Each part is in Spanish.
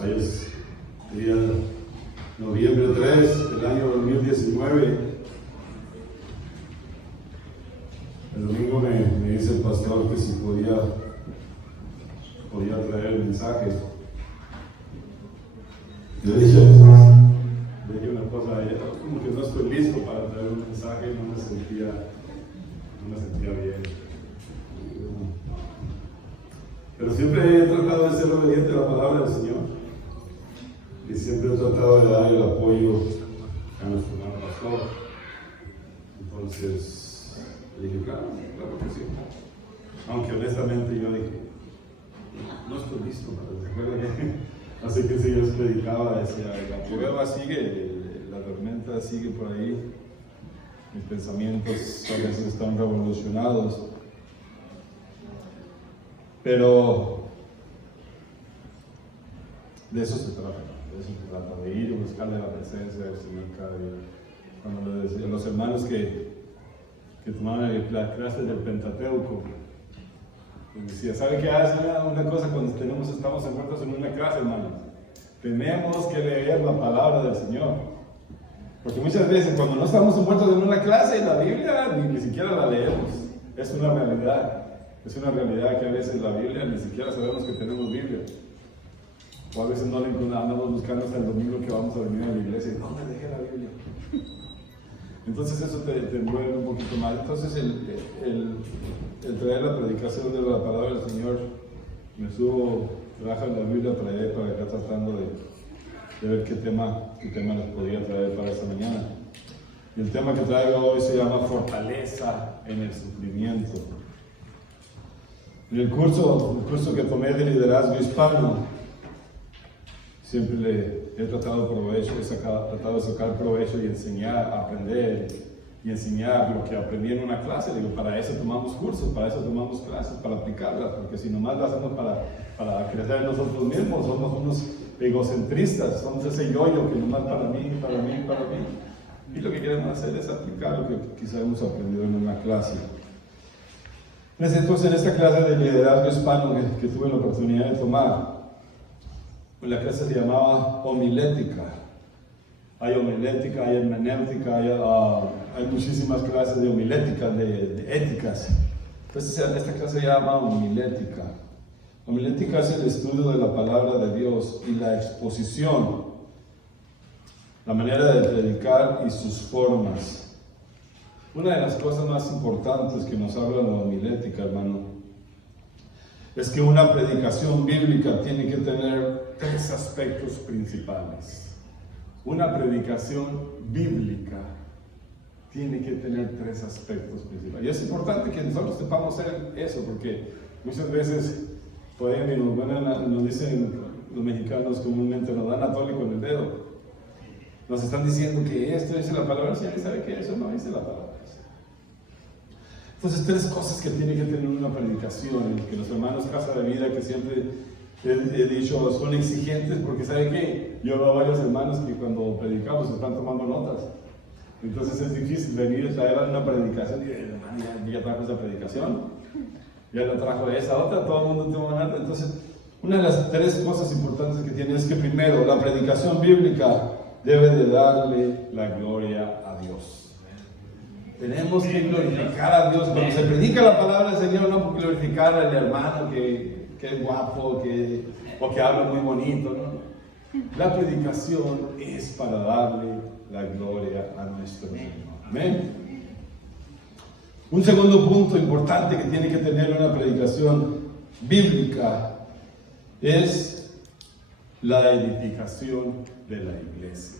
Hoy es día noviembre 3 del año 2019. El domingo me dice el pastor que si podía traer el mensaje. Yo dije una cosa, como que no estoy listo para traer un mensaje, no me sentía bien. Pero siempre he tratado de ser obediente a la palabra del Señor. Y siempre he tratado de dar el apoyo a nuestro hermano pastor. Entonces, le dije, claro que sí. Aunque honestamente yo dije, no estoy listo para recuerda que hace 15 días predicaba, decía, la prueba sigue, la tormenta sigue por ahí, mis pensamientos a veces están revolucionados. Pero de eso se trata, de ir y buscarle la presencia del Señor cada día. Cuando le decía a los hermanos que tomaban la clase del Pentateuco, les decía, ¿sabe qué hace una cosa cuando estamos envueltos en una clase, hermanos? Tenemos que leer la palabra del Señor. Porque muchas veces cuando no estamos envueltos en una clase, la Biblia ni siquiera la leemos. Es una realidad. Es una realidad que a veces la Biblia ni siquiera sabemos que tenemos Biblia. O a veces no la andamos buscando hasta el domingo que vamos a venir a la iglesia y ¿dónde dejé la Biblia? Entonces eso te envuelve un poquito más. Entonces el traer la predicación de la palabra del Señor, me subo, trabajo en la Biblia, traer para acá tratando de ver qué tema les podía traer para esta mañana. Y el tema que traigo hoy se llama Fortaleza en el Sufrimiento. En el curso que tomé de liderazgo hispano, siempre le he tratado de sacar provecho y enseñar, aprender y enseñar lo que aprendí en una clase. Digo, para eso tomamos cursos, para eso tomamos clases, para aplicarlas, porque si nomás lo hacemos para crecer nosotros mismos, somos unos egocentristas, somos ese yo-yo que nomás para mí. Y lo que queremos hacer es aplicar lo que quizá hemos aprendido en una clase. Entonces, en esta clase de liderazgo hispano que tuve la oportunidad de tomar, la clase se llamaba homilética. Hay homilética, hay hermenéutica, hay muchísimas clases de homilética, de éticas. Entonces, esta clase se llama homilética. Homilética es el estudio de la palabra de Dios y la exposición, la manera de predicar y sus formas. Una de las cosas más importantes que nos habla la homilética, hermano, es que una predicación bíblica tiene que tener 3 aspectos principales. Una predicación bíblica tiene que tener 3 aspectos principales. Y es importante que nosotros sepamos hacer eso, porque muchas veces nos dicen los mexicanos comúnmente, nos dan a tole con el dedo. Nos están diciendo que esto dice la palabra del Señor y sabe que eso no dice la palabra. Entonces, 3 cosas que tiene que tener una predicación, que los hermanos Casa de Vida, que siempre he dicho, son exigentes, porque ¿sabe qué? Yo veo a varios hermanos que cuando predicamos están tomando notas. Entonces es difícil venir a traer una predicación y hermano, ya trajo esa predicación, ya la trajo esa otra, todo el mundo toma nota. Entonces, una de las 3 cosas importantes que tiene es que primero, la predicación bíblica debe de darle la gloria a Dios. Tenemos que glorificar a Dios. Cuando se predica la palabra del Señor, no por glorificar al hermano que es guapo o que habla muy bonito, ¿no? La predicación es para darle la gloria a nuestro Señor. Amén. Un segundo punto importante que tiene que tener una predicación bíblica es la edificación de la iglesia.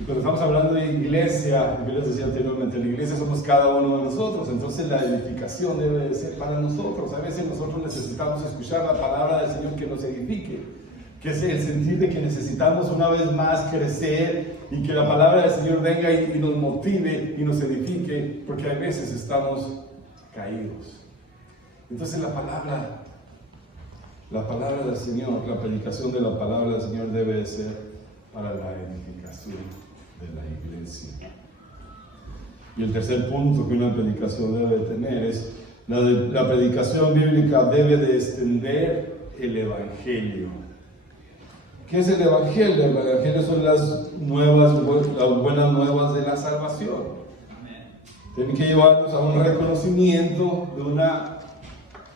Y cuando estamos hablando de iglesia, yo les decía anteriormente, la iglesia somos cada uno de nosotros, entonces la edificación debe de ser para nosotros. A veces nosotros necesitamos escuchar la palabra del Señor que nos edifique, que es el sentir de que necesitamos una vez más crecer y que la palabra del Señor venga y nos motive y nos edifique, porque a veces estamos caídos. Entonces la palabra del Señor, la predicación de la palabra del Señor debe de ser para la edificación de la iglesia. Y el tercer punto que una predicación debe de tener es la predicación bíblica debe de extender el evangelio. ¿Qué es el Evangelio? El Evangelio son las buenas nuevas de la salvación. Tienen que llevarnos a un reconocimiento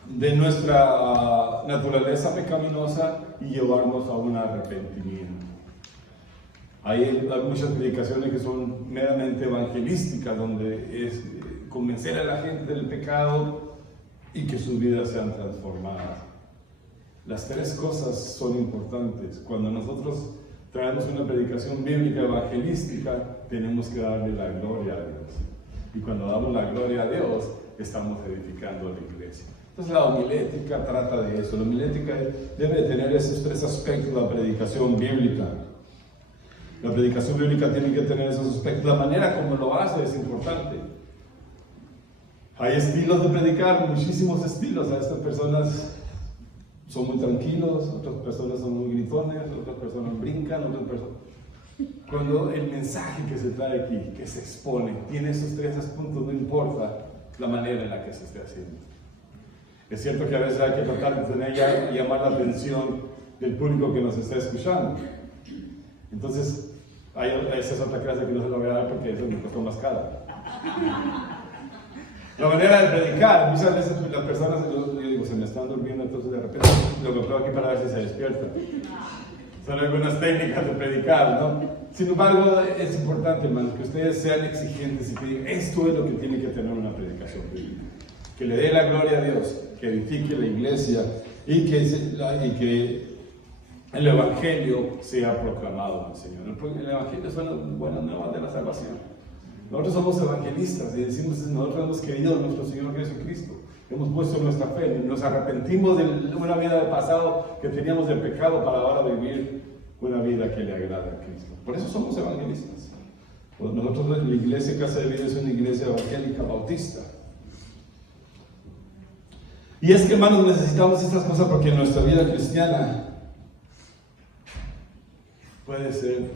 de nuestra naturaleza pecaminosa y llevarnos a un arrepentimiento. Hay muchas predicaciones que son meramente evangelísticas, donde es convencer a la gente del pecado y que sus vidas sean transformadas. Las tres cosas son importantes. Cuando nosotros traemos una predicación bíblica evangelística, tenemos que darle la gloria a Dios. Y cuando damos la gloria a Dios, estamos edificando la iglesia. Entonces la homilética trata de eso. La homilética debe tener esos tres aspectos de la predicación bíblica. La predicación bíblica tiene que tener esos aspectos. La manera como lo hace es importante. Hay estilos de predicar, muchísimos estilos. A estas personas son muy tranquilos, otras personas son muy gritones, otras personas brincan, otras personas... Cuando el mensaje que se trae aquí, que se expone, tiene esos tres puntos, no importa la manera en la que se esté haciendo. Es cierto que a veces hay que tratar de tener llamar la atención del público que nos está escuchando. Entonces, esa es otra clase que no se la voy a dar porque eso me costó más cara. La manera de predicar, muchas veces las personas, yo digo, se me están durmiendo, entonces de repente lo que aquí para ver si se despierta. Son algunas técnicas de predicar, ¿no? Sin embargo, es importante, hermanos, que ustedes sean exigentes y que digan, esto es lo que tiene que tener una predicación bíblica. Que le dé la gloria a Dios, que edifique la iglesia y que el Evangelio sea proclamado al Señor. El Evangelio son las buenas nuevas de la salvación. Nosotros somos evangelistas y decimos, nosotros hemos querido a nuestro Señor Jesucristo. Hemos puesto nuestra fe, nos arrepentimos de una vida del pasado que teníamos de pecado para ahora vivir una vida que le agrada a Cristo. Por eso somos evangelistas. Pues nosotros, la iglesia Casa de Vida es una iglesia evangélica bautista. Y es que, hermanos, necesitamos estas cosas porque nuestra vida cristiana puede ser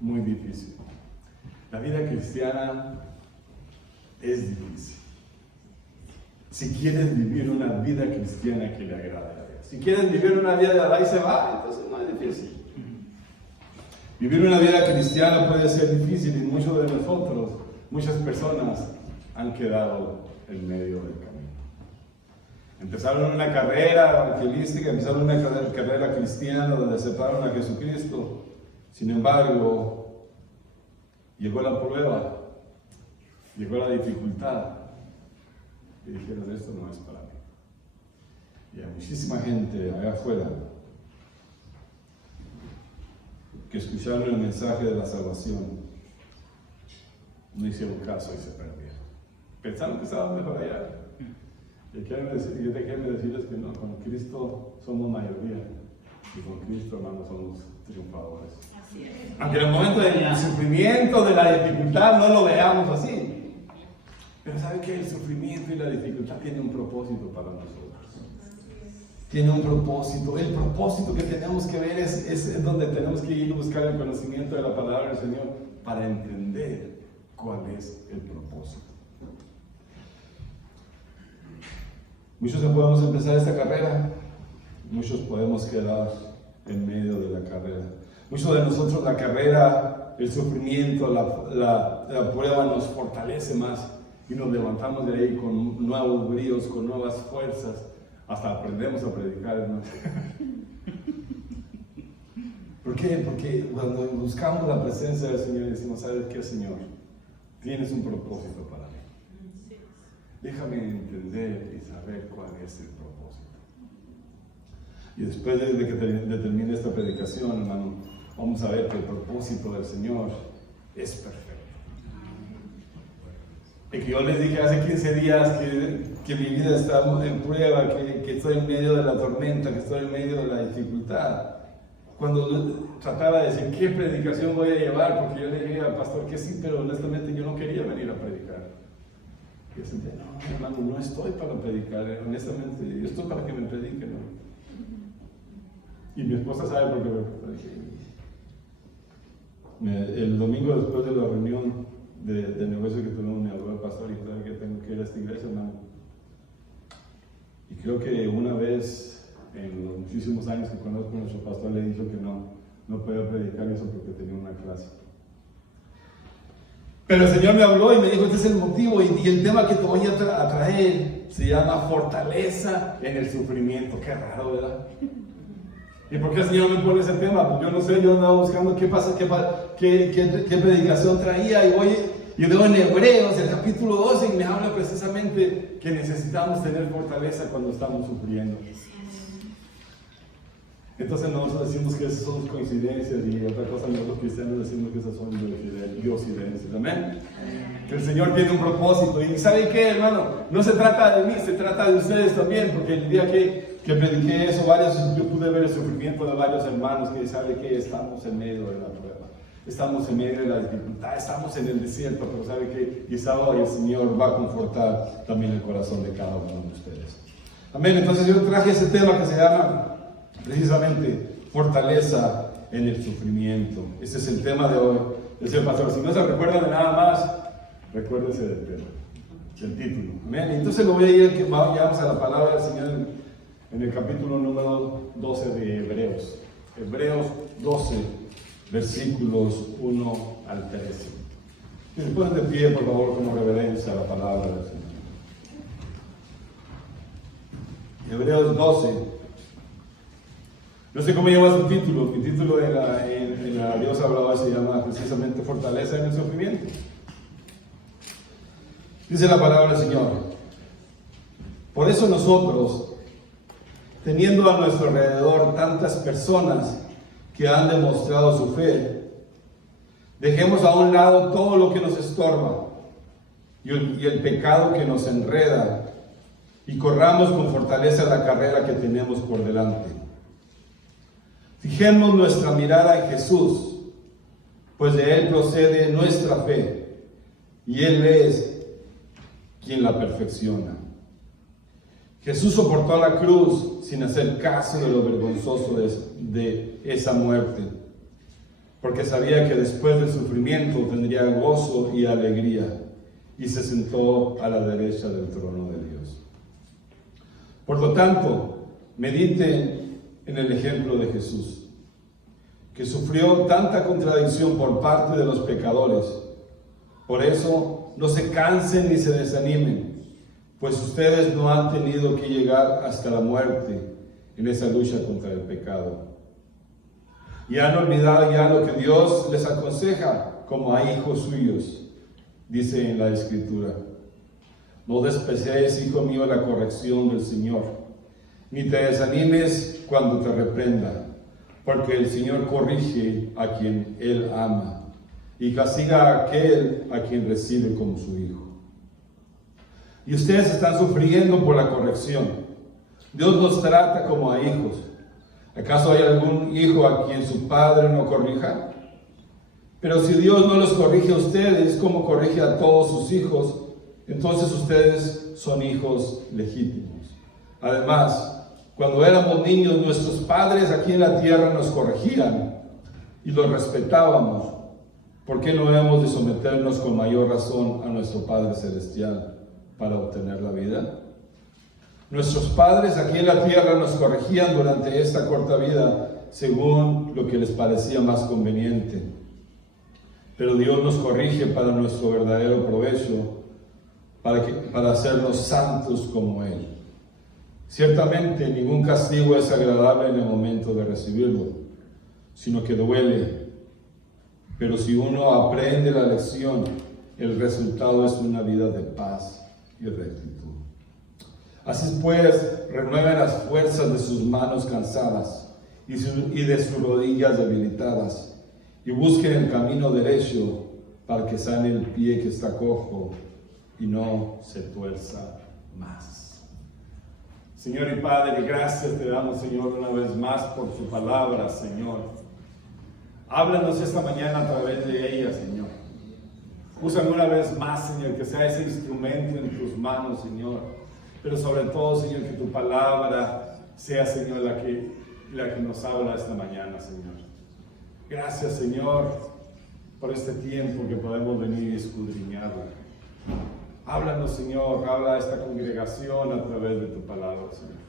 muy difícil. La vida cristiana es difícil. Si quieres vivir una vida cristiana que le agrade a Dios. Si quieres vivir una vida de va y se va, entonces no es difícil. Vivir una vida cristiana puede ser difícil y muchos de nosotros, muchas personas han quedado en medio del camino. Empezaron una carrera evangelística, empezaron una carrera cristiana donde aceptaron a Jesucristo. Sin embargo, llegó la prueba, llegó la dificultad y dijeron, esto no es para mí. Y hay muchísima gente allá afuera que escucharon el mensaje de la salvación, no hicieron caso y se perdieron. Pensaron que estaban mejor allá. Y déjenme decirles que no, con Cristo somos mayoría y con Cristo, hermanos, somos triunfadores. Aunque en el momento del sufrimiento, de la dificultad, no lo veamos así. Pero ¿sabe qué? El sufrimiento y la dificultad tienen un propósito para nosotros. Tiene un propósito. El propósito que tenemos que ver es donde tenemos que ir a buscar el conocimiento de la palabra del Señor para entender cuál es el propósito. Muchos podemos empezar esta carrera, muchos podemos quedar en medio de la carrera. Muchos de nosotros la carrera, el sufrimiento, la prueba nos fortalece más y nos levantamos de ahí con nuevos bríos, con nuevas fuerzas, hasta aprendemos a predicar, ¿no? ¿Por qué? Porque cuando buscamos la presencia del Señor decimos, ¿sabes qué, Señor? Tienes un propósito para mí. Déjame entender y saber cuál es el propósito. Y después de que termine esta predicación, hermano, vamos a ver que el propósito del Señor es perfecto. Y que yo les dije hace 15 días que mi vida está en prueba, que estoy en medio de la tormenta, que estoy en medio de la dificultad. Cuando trataba de decir qué predicación voy a llevar, porque yo le dije al pastor que sí, pero honestamente yo no quería venir a predicar. Y yo sentía, no, hermano, no estoy para predicar, honestamente, yo estoy para que me prediquen, ¿no? Y mi esposa sabe por qué me dije. El domingo después de la reunión de negocio que tuvimos, me habló el pastor y dijo que tengo que ir a esta iglesia, hermano. Y creo que una vez, en los muchísimos años que conozco a nuestro pastor, le he dicho que no, no podía predicar eso porque tenía una clase. Pero el Señor me habló y me dijo, este es el motivo y el tema que te voy a traer se llama fortaleza en el sufrimiento. Qué raro, ¿verdad? ¿Y por qué el Señor me pone ese tema? Pues yo no sé, yo andaba buscando qué predicación traía y veo en Hebreos, el capítulo 12, y me habla precisamente que necesitamos tener fortaleza cuando estamos sufriendo. Entonces nosotros decimos que esas son coincidencias y otra cosa nosotros cristianos decimos que esas son diosidencias. ¿Amén? Que el Señor tiene un propósito. Y ¿saben qué, hermano? No se trata de mí, se trata de ustedes también, porque el día que prediqué eso, yo pude ver el sufrimiento de varios hermanos que saben que estamos en medio de la prueba, estamos en medio de la dificultad, estamos en el desierto, pero sabe que y sábado el Señor va a confortar también el corazón de cada uno de ustedes. Amén. Entonces yo traje ese tema que se llama precisamente fortaleza en el sufrimiento. Ese es el tema de hoy. Decía el pastor, si no se recuerdan de nada más, recuérdense del tema, del título. Amén. Entonces lo voy a ir, vamos a la palabra del Señor en el capítulo número 12 de Hebreos. Hebreos 12, versículos 1 al 13. Y se ponen de pie, por favor, como reverencia a la palabra del Señor. Hebreos 12. No sé cómo llama su título. Mi título en la Dios hablaba se llama precisamente fortaleza en el sufrimiento. Dice la palabra del Señor. Por eso nosotros, teniendo a nuestro alrededor tantas personas que han demostrado su fe, dejemos a un lado todo lo que nos estorba y el pecado que nos enreda y corramos con fortaleza la carrera que tenemos por delante. Fijemos nuestra mirada en Jesús, pues de Él procede nuestra fe, y Él es quien la perfecciona. Jesús soportó la cruz sin hacer caso de lo vergonzoso de esa muerte, porque sabía que después del sufrimiento tendría gozo y alegría, y se sentó a la derecha del trono de Dios. Por lo tanto, mediten en el ejemplo de Jesús, que sufrió tanta contradicción por parte de los pecadores. Por eso, no se cansen ni se desanimen, pues ustedes no han tenido que llegar hasta la muerte en esa lucha contra el pecado. Y han olvidado ya lo que Dios les aconseja como a hijos suyos, dice en la Escritura. No desprecies, hijo mío, la corrección del Señor, ni te desanimes cuando te reprenda, porque el Señor corrige a quien Él ama y castiga a aquel a quien recibe como su hijo. Y ustedes están sufriendo por la corrección. Dios los trata como a hijos. ¿Acaso hay algún hijo a quien su padre no corrija? Pero si Dios no los corrige a ustedes, como corrige a todos sus hijos, entonces ustedes son hijos legítimos. Además, cuando éramos niños, nuestros padres aquí en la tierra nos corregían y los respetábamos. ¿Por qué no hemos de someternos con mayor razón a nuestro Padre Celestial para obtener la vida? Nuestros padres aquí en la tierra nos corregían durante esta corta vida según lo que les parecía más conveniente. Pero Dios nos corrige para nuestro verdadero provecho, para hacernos santos como Él. Ciertamente ningún castigo es agradable en el momento de recibirlo, sino que duele. Pero si uno aprende la lección, el resultado es una vida de paz y rectitud. Así pues, renueven las fuerzas de sus manos cansadas y de sus rodillas debilitadas, y busquen el camino derecho para que sane el pie que está cojo y no se tuerza más. Señor y Padre, gracias te damos, Señor, una vez más por su palabra, Señor. Háblanos esta mañana a través de ella, Señor. Úsame una vez más, Señor, que sea ese instrumento en tus manos, Señor. Pero sobre todo, Señor, que tu palabra sea, Señor, la que nos habla esta mañana, Señor. Gracias, Señor, por este tiempo que podemos venir y escudriñarlo. Háblanos, Señor, habla a esta congregación a través de tu palabra, Señor.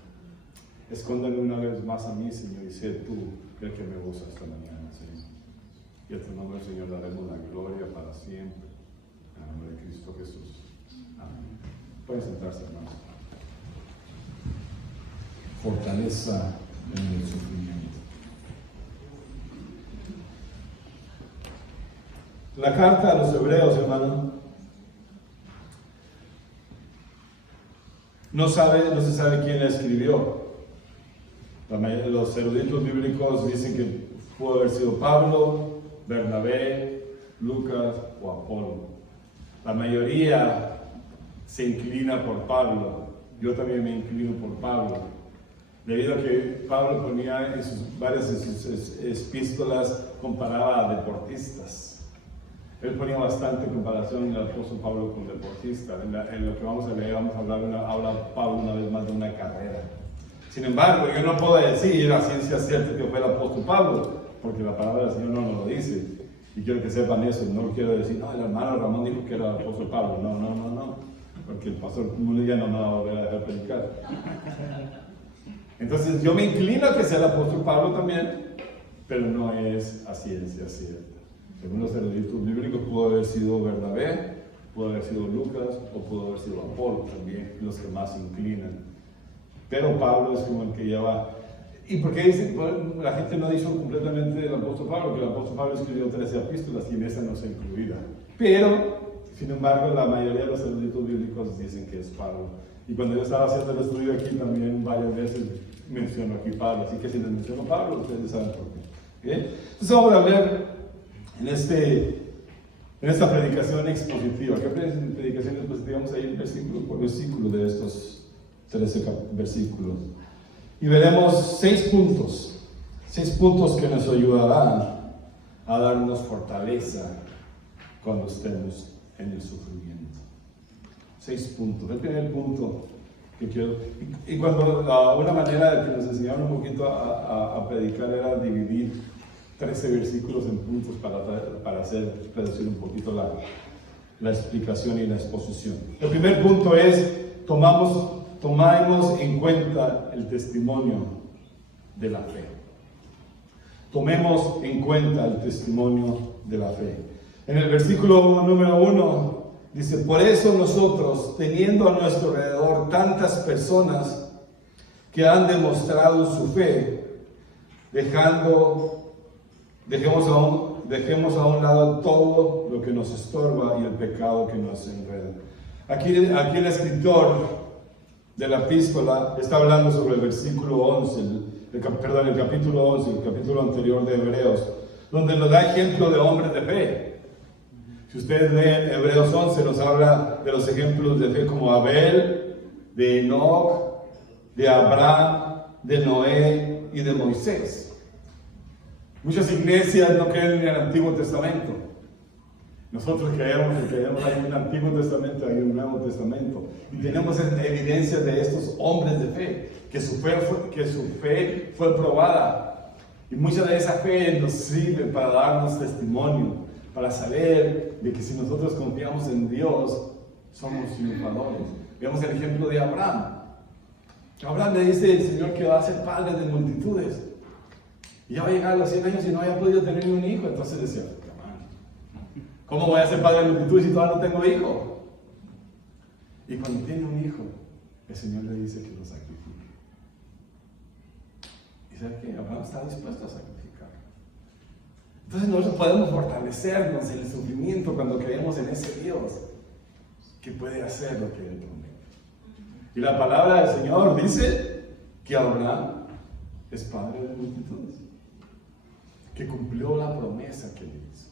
Escóndeme una vez más a mí, Señor, y sé tú el que me usa esta mañana, Señor. Y a tu nombre, Señor, daremos la gloria para siempre. En el nombre de Cristo Jesús. Amén. Pueden sentarse, hermanos. Fortaleza en el sufrimiento. La carta a los hebreos, hermano, no se sabe quién la escribió. Los eruditos bíblicos dicen que pudo haber sido Pablo, Bernabé, Lucas o Apolo. La mayoría se inclina por Pablo. Yo también me inclino por Pablo, debido a que Pablo ponía en varias de sus epístolas, comparaba a deportistas. Él ponía bastante comparación en el apóstol Pablo con deportista. En lo que vamos a leer, vamos a habla Pablo una vez más de una carrera. Sin embargo, yo no puedo decir a ciencia cierta que fue el apóstol Pablo, porque la palabra del Señor no nos lo dice. Y quiero que sepan eso. No quiero decir, no, el hermano Ramón dijo que era el apóstol Pablo. No. Porque el pastor Mulo ya no me va a volver a dejar predicar. Entonces, yo me inclino a que sea el apóstol Pablo también, pero no es a ciencia cierta. Según los eruditos bíblicos, pudo haber sido Bernabé, pudo haber sido Lucas o pudo haber sido Apolo también, los que más se inclinan. Pero Pablo es como el que lleva. ¿Y por qué dicen? La gente no dice completamente el apóstol Pablo, que el apóstol Pablo escribió 13 epístolas y en esa no se incluida. Pero, sin embargo, la mayoría de los eruditos bíblicos dicen que es Pablo. Y cuando yo estaba haciendo el estudio aquí, también varias veces menciono aquí Pablo. Así que si les menciono Pablo, ustedes saben por qué. ¿Bien? Entonces vamos a ver en esta predicación expositiva. ¿Qué predicación expositiva? Vamos a ir versículo por versículo de estos 13 versículos. Y veremos 6 puntos que nos ayudarán a darnos fortaleza cuando estemos en el sufrimiento. 6 puntos. El primer punto que quiero. Y cuando una manera de que nos enseñaron un poquito a predicar era dividir 13 versículos en puntos para reducir un poquito la explicación y la exposición. El primer punto es: tomamos en cuenta el testimonio de la fe. Tomemos en cuenta el testimonio de la fe. En el versículo número 1 dice: por eso nosotros, teniendo a nuestro alrededor tantas personas que han demostrado su fe, dejemos a un lado todo lo que nos estorba y el pecado que nos enreda. Aquí el escritor de la epístola está hablando sobre el versículo 11, el capítulo 11, el capítulo anterior de Hebreos, donde nos da ejemplo de hombres de fe. Si ustedes leen Hebreos 11, nos habla de los ejemplos de fe como Abel, de Enoc, de Abraham, de Noé y de Moisés. Muchas iglesias no creen en el Antiguo Testamento. Nosotros creemos que hay un Antiguo Testamento, hay un Nuevo Testamento. Y tenemos evidencia de estos hombres de fe, que su fe fue probada. Y mucha de esa fe nos sirve para darnos testimonio, para saber de que si nosotros confiamos en Dios, somos triunfadores. Veamos el ejemplo de Abraham. Abraham le dice el Señor que va a ser padre de multitudes. Y ya va a llegar a los 100 años y no haya podido tener ni un hijo. Entonces decía: ¿cómo voy a ser padre de multitudes si todavía no tengo hijo? Y cuando tiene un hijo, el Señor le dice que lo sacrifique. ¿Y sabe qué? Abraham está dispuesto a sacrificar. Entonces nosotros podemos fortalecernos en el sufrimiento cuando creemos en ese Dios que puede hacer lo que Él promete. Y la palabra del Señor dice que Abraham es padre de multitudes, que cumplió la promesa que le hizo.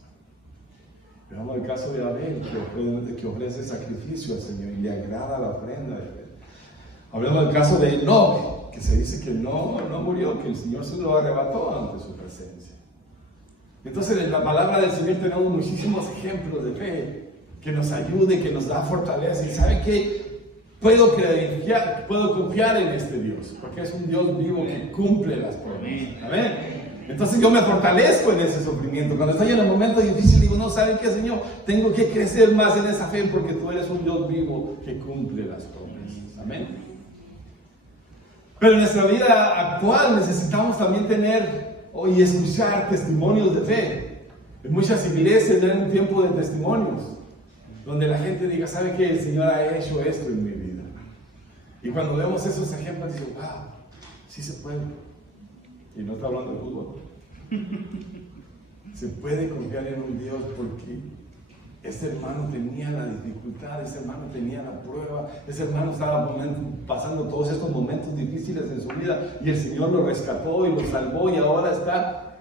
Veamos el caso de Abel, que ofrece sacrificio al Señor y le agrada la ofrenda de Abel. Hablamos del caso de Enoc, que se dice que no murió, que el Señor se lo arrebató ante su presencia. Entonces en la palabra del Señor tenemos muchísimos ejemplos de fe que nos ayude, que nos da fortaleza. Y ¿sabe qué? Puedo confiar en este Dios, porque es un Dios vivo que cumple las promesas. Amén. Entonces yo me fortalezco en ese sufrimiento. Cuando estoy en un momento difícil, digo: no, ¿saben qué, Señor? Tengo que crecer más en esa fe, porque tú eres un Dios vivo que cumple las promesas. Amén. Pero en nuestra vida actual necesitamos también tener y escuchar testimonios de fe. En muchas iglesias dan un tiempo de testimonios, donde la gente diga, ¿sabe qué? El Señor ha hecho esto en mi vida. Y cuando vemos esos ejemplos, digo, wow, sí se puede. Y no está hablando de fútbol. Se puede confiar en un Dios porque ese hermano tenía la dificultad, ese hermano tenía la prueba, ese hermano estaba pasando todos estos momentos difíciles en su vida y el Señor lo rescató y lo salvó y ahora está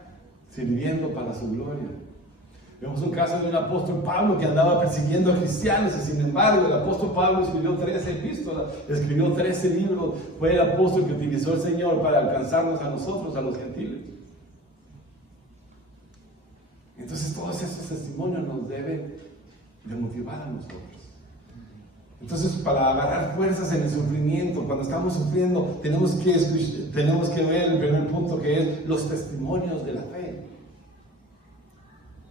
sirviendo para su gloria. Vemos un caso de un apóstol Pablo que andaba persiguiendo a cristianos y sin embargo el apóstol Pablo escribió 13 epístolas, escribió 13 libros. Fue el apóstol que utilizó el Señor para alcanzarnos a nosotros, a los gentiles. Entonces todos esos testimonios nos deben de motivar a nosotros. Entonces, para agarrar fuerzas en el sufrimiento, cuando estamos sufriendo, tenemos que ver el primer punto, que es los testimonios de la fe.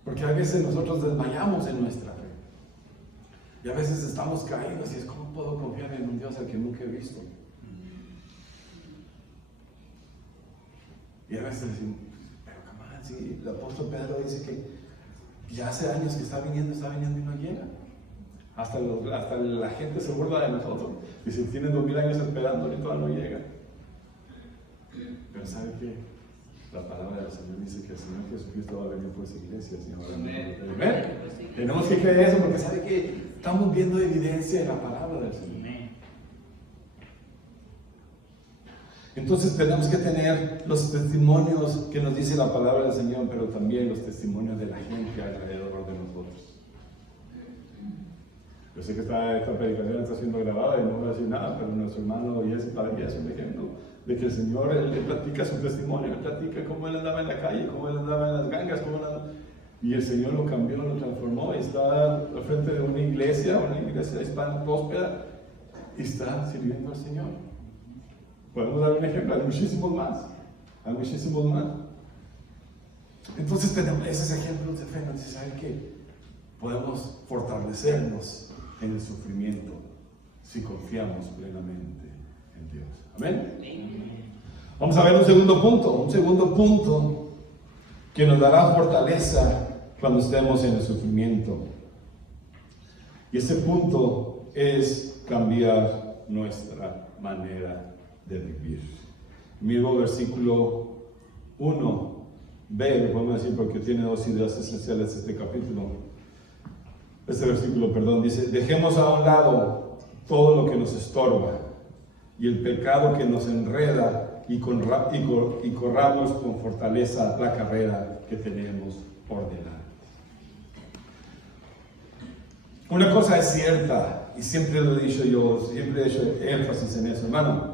Porque a veces nosotros desmayamos en nuestra fe. Y a veces estamos caídos y es como puedo confiar en un Dios al que nunca he visto. Y a veces decimos, pero camán, si el apóstol Pedro dice que ya hace años que está viniendo y no llega. Hasta la gente se burla de nosotros. Dice, tienen 2000 años esperando y todavía no llega. Pero ¿sabe qué? La palabra del Señor dice que el Señor Jesucristo va a venir por su iglesia, Señor. Amén. Tenemos que creer eso porque ¿sabe qué? Estamos viendo evidencia en la palabra del Señor. Entonces tenemos que tener los testimonios que nos dice la palabra del Señor, pero también los testimonios de la gente alrededor de nosotros. Yo sé que esta predicación está siendo grabada y no voy a decir nada, pero nuestro hermano Jesse Padilla es un ejemplo de que el Señor le platica su testimonio, le platica cómo él andaba en la calle, cómo él andaba en las gangas, y el Señor lo cambió, lo transformó, y está al frente de una iglesia hispana próspera, y está sirviendo al Señor. Podemos dar un ejemplo, hay muchísimos más. Entonces tenemos esos ejemplos de fe, nos dice, ¿saben qué? Podemos fortalecernos en el sufrimiento si confiamos plenamente en Dios. ¿Amén? Vamos a ver un segundo punto que nos dará fortaleza cuando estemos en el sufrimiento. Y ese punto es cambiar nuestra manera de vivir. Mismo versículo 1b, lo podemos decir porque tiene dos ideas esenciales este versículo, dice, dejemos a un lado todo lo que nos estorba y el pecado que nos enreda y corramos con fortaleza la carrera que tenemos por delante. Una cosa es cierta, y siempre lo he dicho yo, siempre he hecho énfasis en eso, hermano.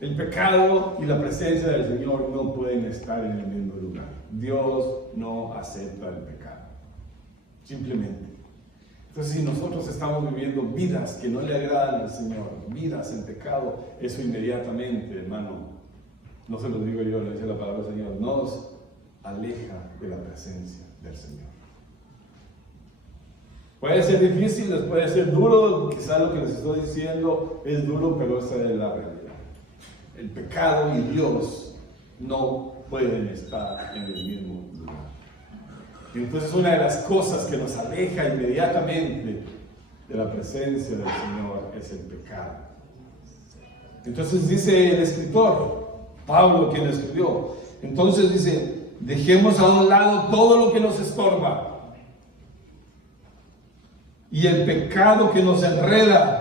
El pecado y la presencia del Señor no pueden estar en el mismo lugar. Dios no acepta el pecado. Simplemente. Entonces, si nosotros estamos viviendo vidas que no le agradan al Señor, vidas en pecado, eso inmediatamente, hermano, no se lo digo yo, le dice la palabra del Señor, nos aleja de la presencia del Señor. Puede ser difícil, puede ser duro, quizás lo que les estoy diciendo es duro, pero esa es la realidad. El pecado y Dios no pueden estar en el mismo lugar. Y entonces una de las cosas que nos aleja inmediatamente de la presencia del Señor es el pecado. Entonces dice el escritor, Pablo, quien escribió, entonces dice, dejemos a un lado todo lo que nos estorba y el pecado que nos enreda,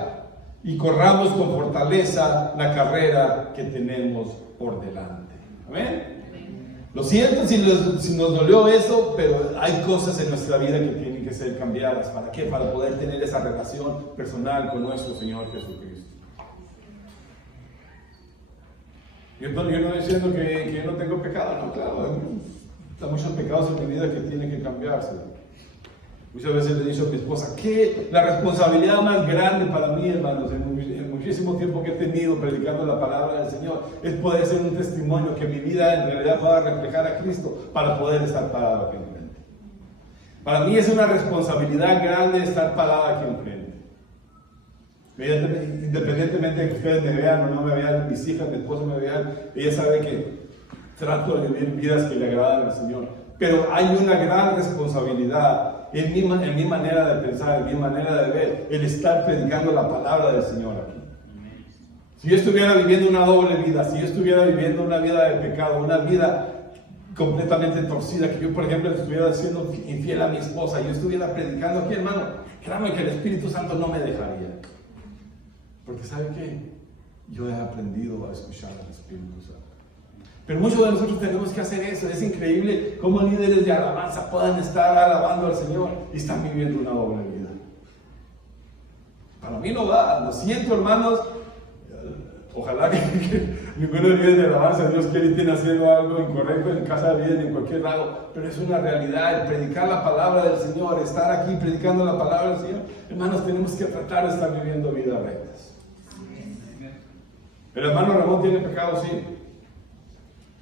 y corramos con fortaleza la carrera que tenemos por delante. ¿Amén? Lo siento si nos dolió eso, pero hay cosas en nuestra vida que tienen que ser cambiadas. ¿Para qué? Para poder tener esa relación personal con nuestro Señor Jesucristo. Yo no estoy diciendo que yo no tengo pecado, no, claro. Hay muchos pecados en mi vida que tienen que cambiarse. Muchas veces le he dicho a mi esposa que la responsabilidad más grande para mí, hermanos, en muchísimo tiempo que he tenido predicando la palabra del Señor, es poder ser un testimonio que mi vida en realidad pueda reflejar a Cristo para poder estar parado aquí enfrente. Para mí es una responsabilidad grande estar parado aquí enfrente. Independientemente de que ustedes me vean o no me vean, mis hijas, mi esposa me vean, ella sabe que trato de vivir vidas que le agradan al Señor. Pero hay una gran responsabilidad en mi manera de pensar, en mi manera de ver, el estar predicando la palabra del Señor aquí. Si yo estuviera viviendo una doble vida, si yo estuviera viviendo una vida de pecado, una vida completamente torcida, que yo, por ejemplo, estuviera siendo infiel a mi esposa, yo estuviera predicando aquí, hermano, créame que el Espíritu Santo no me dejaría. Porque ¿sabe qué? Yo he aprendido a escuchar al Espíritu Santo. Pero muchos de nosotros tenemos que hacer eso. Es increíble cómo líderes de alabanza puedan estar alabando al Señor y están viviendo una doble vida. Para mí no va, lo siento, hermanos. Ojalá que ninguno de los líderes de alabanza, Dios quiere, estén haciendo algo incorrecto en casa de vida ni en cualquier lado, pero es una realidad. El predicar la palabra del Señor, estar aquí predicando la palabra del Señor, hermanos, tenemos que tratar de estar viviendo vidas rectas. El hermano Ramón tiene pecado, sí.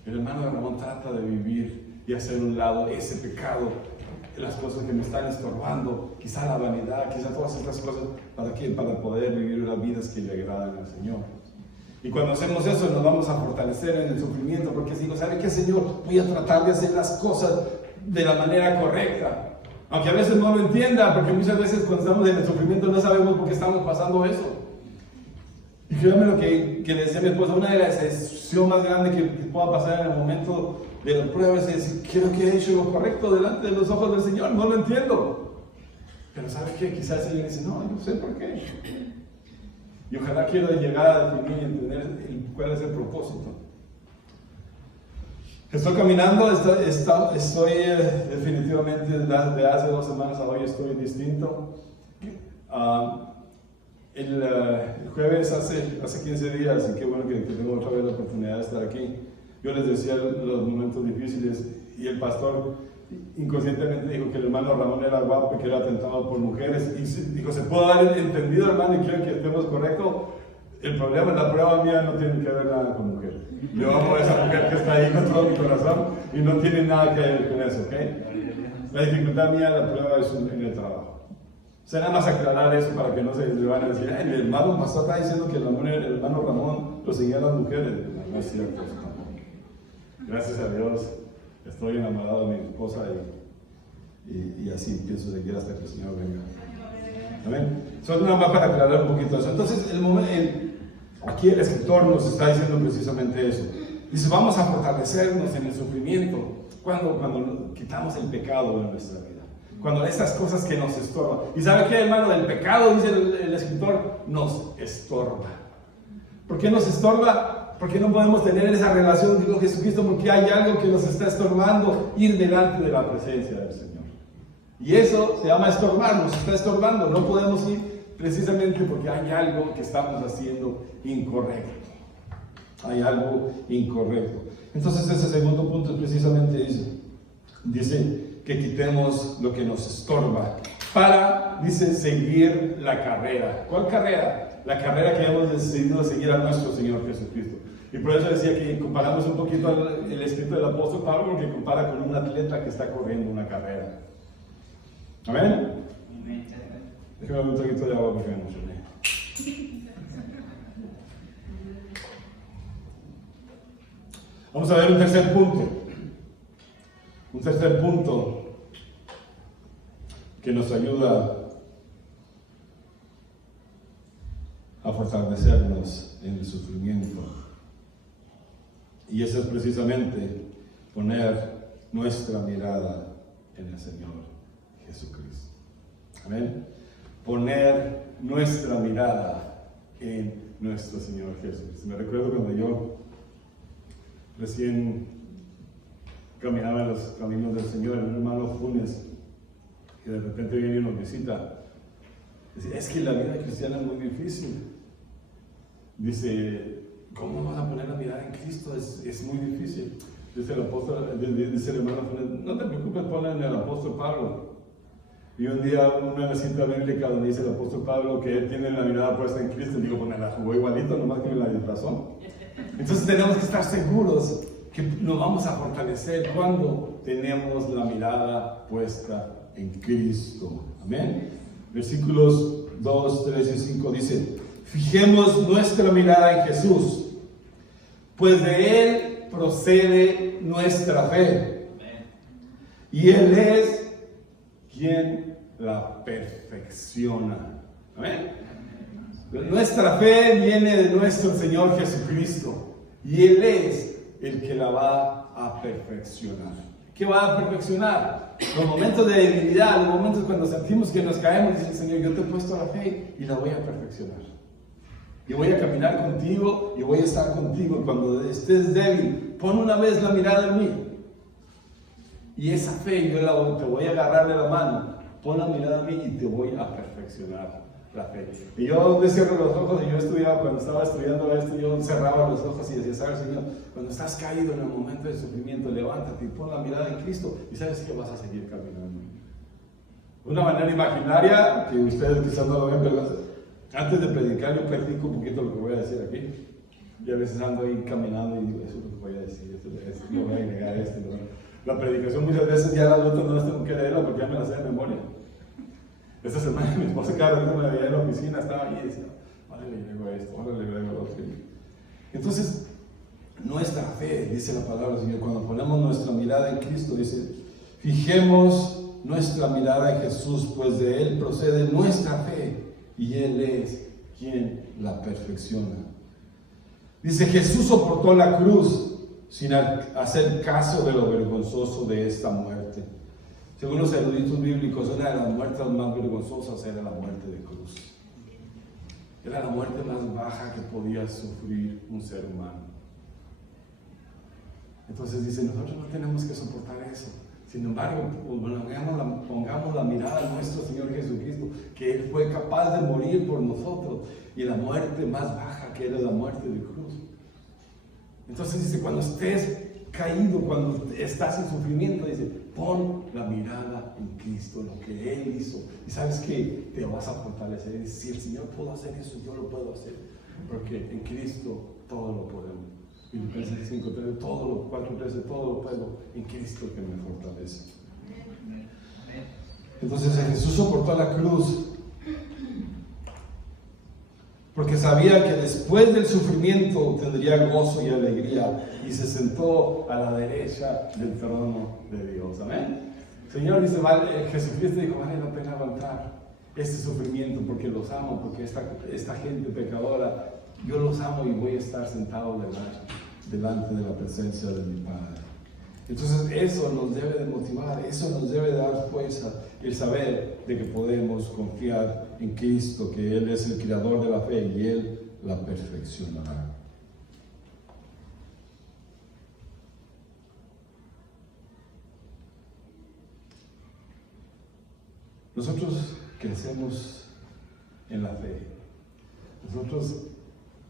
El hermano Ramón trata de vivir y hacer a un lado ese pecado, las cosas que me están estorbando, quizá la vanidad, quizá todas estas cosas, para poder vivir las vidas que le agradan al Señor. Y cuando hacemos eso nos vamos a fortalecer en el sufrimiento, porque si digo, ¿sabe qué, Señor? Voy a tratar de hacer las cosas de la manera correcta. Aunque a veces no lo entienda, porque muchas veces cuando estamos en el sufrimiento no sabemos por qué estamos pasando eso. Y créanme lo que le decía a mi esposa, una de las excepciones más grandes que pueda pasar en el momento de la prueba es decir, quiero que he hecho lo correcto delante de los ojos del Señor, no lo entiendo. Pero ¿sabe qué? Quizás el Señor dice, no sé por qué. Y ojalá quiero llegar a definir y entender cuál es el propósito. Estoy caminando, estoy definitivamente de hace 2 semanas a hoy estoy distinto. El jueves hace 15 días, y qué bueno que tengo otra vez la oportunidad de estar aquí, yo les decía los momentos difíciles y el pastor inconscientemente dijo que el hermano Ramón era guapo y que era tentado por mujeres y dijo, se puede dar el entendido, hermano, y quiero que estemos correctos. El problema, la prueba mía no tiene que ver nada con mujeres. Yo amo a esa mujer que está ahí con todo mi corazón y no tiene nada que ver con eso, ¿ok? La dificultad mía, la prueba es en el trabajo. O sea, nada más aclarar eso para que no se le van a decir, el hermano pastor está diciendo que el hermano Ramón lo seguía a las mujeres. No es cierto eso tampoco. Gracias a Dios estoy enamorado de mi esposa y así pienso seguir hasta que el Señor venga. Amén. Solo nada más para aclarar un poquito eso. Entonces, aquí el escritor nos está diciendo precisamente eso. Dice, vamos a fortalecernos en el sufrimiento cuando quitamos el pecado de nuestra vida. Cuando esas cosas que nos estorban. ¿Y sabe qué, hermano? El pecado, dice el escritor, nos estorba. ¿Por qué nos estorba? Porque no podemos tener esa relación con Jesucristo, porque hay algo que nos está estorbando ir delante de la presencia del Señor. Y eso se llama estorbar, nos está estorbando. No podemos ir precisamente porque hay algo que estamos haciendo incorrecto. Hay algo incorrecto. Entonces ese segundo punto es precisamente dice que quitemos lo que nos estorba para, dice, seguir la carrera. ¿Cuál carrera? La carrera que hemos decidido seguir a nuestro Señor Jesucristo. Y por eso decía que comparamos un poquito el escrito del apóstol Pablo, porque compara con un atleta que está corriendo una carrera. ¿Amén? Déjame un poquito de agua porque me emocioné. Vamos a ver un tercer punto. Un tercer punto que nos ayuda a fortalecernos en el sufrimiento. Y eso es precisamente poner nuestra mirada en el Señor Jesucristo. Amén. Poner nuestra mirada en nuestro Señor Jesucristo. Me recuerdo cuando yo recién caminaba en los caminos del Señor, en un hermano Funes, que de repente viene y nos visita. Dice, es que la vida cristiana es muy difícil. Dice, ¿cómo vas a poner la mirada en Cristo? Es muy difícil. Dice el apóstol, dice el hermano Funes, no te preocupes, ponla en el apóstol Pablo. Y un día una cita bíblica donde dice el apóstol Pablo que él tiene la mirada puesta en Cristo, y digo, pues me la jugó igualito, nomás que me la disfrazó. Entonces tenemos que estar seguros que nos vamos a fortalecer cuando tenemos la mirada puesta en Cristo. Amén. Versículos 2, 3 y 5 dice, fijemos nuestra mirada en Jesús, pues de Él procede nuestra fe. Y Él es quien la perfecciona. Amén. Nuestra fe viene de nuestro Señor Jesucristo. Y Él es el que la va a perfeccionar. ¿Qué va a perfeccionar? Los momentos de debilidad, los momentos cuando sentimos que nos caemos, dice el Señor, yo te he puesto la fe y la voy a perfeccionar. Y voy a caminar contigo y voy a estar contigo. Cuando estés débil, pon una vez la mirada en mí. Y esa fe yo te voy a agarrar de la mano. Pon la mirada en mí y te voy a perfeccionar la fe. Y yo me cierro los ojos y yo estudiaba, cuando estaba estudiando esto, yo cerraba los ojos y decía, ¿sabes, Señor? Cuando estás caído en el momento de sufrimiento, levántate y pon la mirada en Cristo y sabes que vas a seguir caminando. Una manera imaginaria, que ustedes quizás no lo ven, pero antes de predicar yo practico un poquito lo que voy a decir aquí. Y a veces ando ahí caminando y digo, eso es lo que voy a decir, esto lo voy a agregar, esto. La predicación muchas veces ya las otras no las tengo que leerla porque ya me las sé de memoria. Esta semana mi esposa cada vez me veía en la oficina, estaba ahí y decía, vale, le agrego esto, vale, le agrego lo otro. Entonces, nuestra fe, dice la palabra del Señor, cuando ponemos nuestra mirada en Cristo, dice, fijemos nuestra mirada en Jesús, pues de Él procede nuestra fe y Él es quien la perfecciona. Dice, Jesús soportó la cruz sin hacer caso de lo vergonzoso de esta muerte. Según los eruditos bíblicos, una de las muertes más vergonzosas era la muerte de cruz. Era la muerte más baja que podía sufrir un ser humano. Entonces dice, nosotros no tenemos que soportar eso. Sin embargo, pongamos la mirada a nuestro Señor Jesucristo, que Él fue capaz de morir por nosotros, y la muerte más baja que era la muerte de cruz. Entonces dice, cuando estés caído, cuando estás en sufrimiento, dice, pon la mirada en Cristo, lo que Él hizo. Y sabes que te vas a fortalecer. Y si el Señor pudo hacer eso, yo lo puedo hacer. Porque en Cristo todo lo podemos. Filipenses 5:13, todo lo puedo en Cristo que me fortalece. Entonces Jesús soportó la cruz porque sabía que después del sufrimiento tendría gozo y alegría, y se sentó a la derecha del trono de Dios. Amén. Señor dice, Jesucristo dijo, vale la pena aguantar este sufrimiento porque los amo, porque esta gente pecadora, yo los amo y voy a estar sentado delante de la presencia de mi Padre. Entonces eso nos debe de motivar, eso nos debe de dar fuerza, el saber de que podemos confiar en Cristo, que Él es el creador de la fe y Él la perfeccionará. Nosotros crecemos en la fe. Nosotros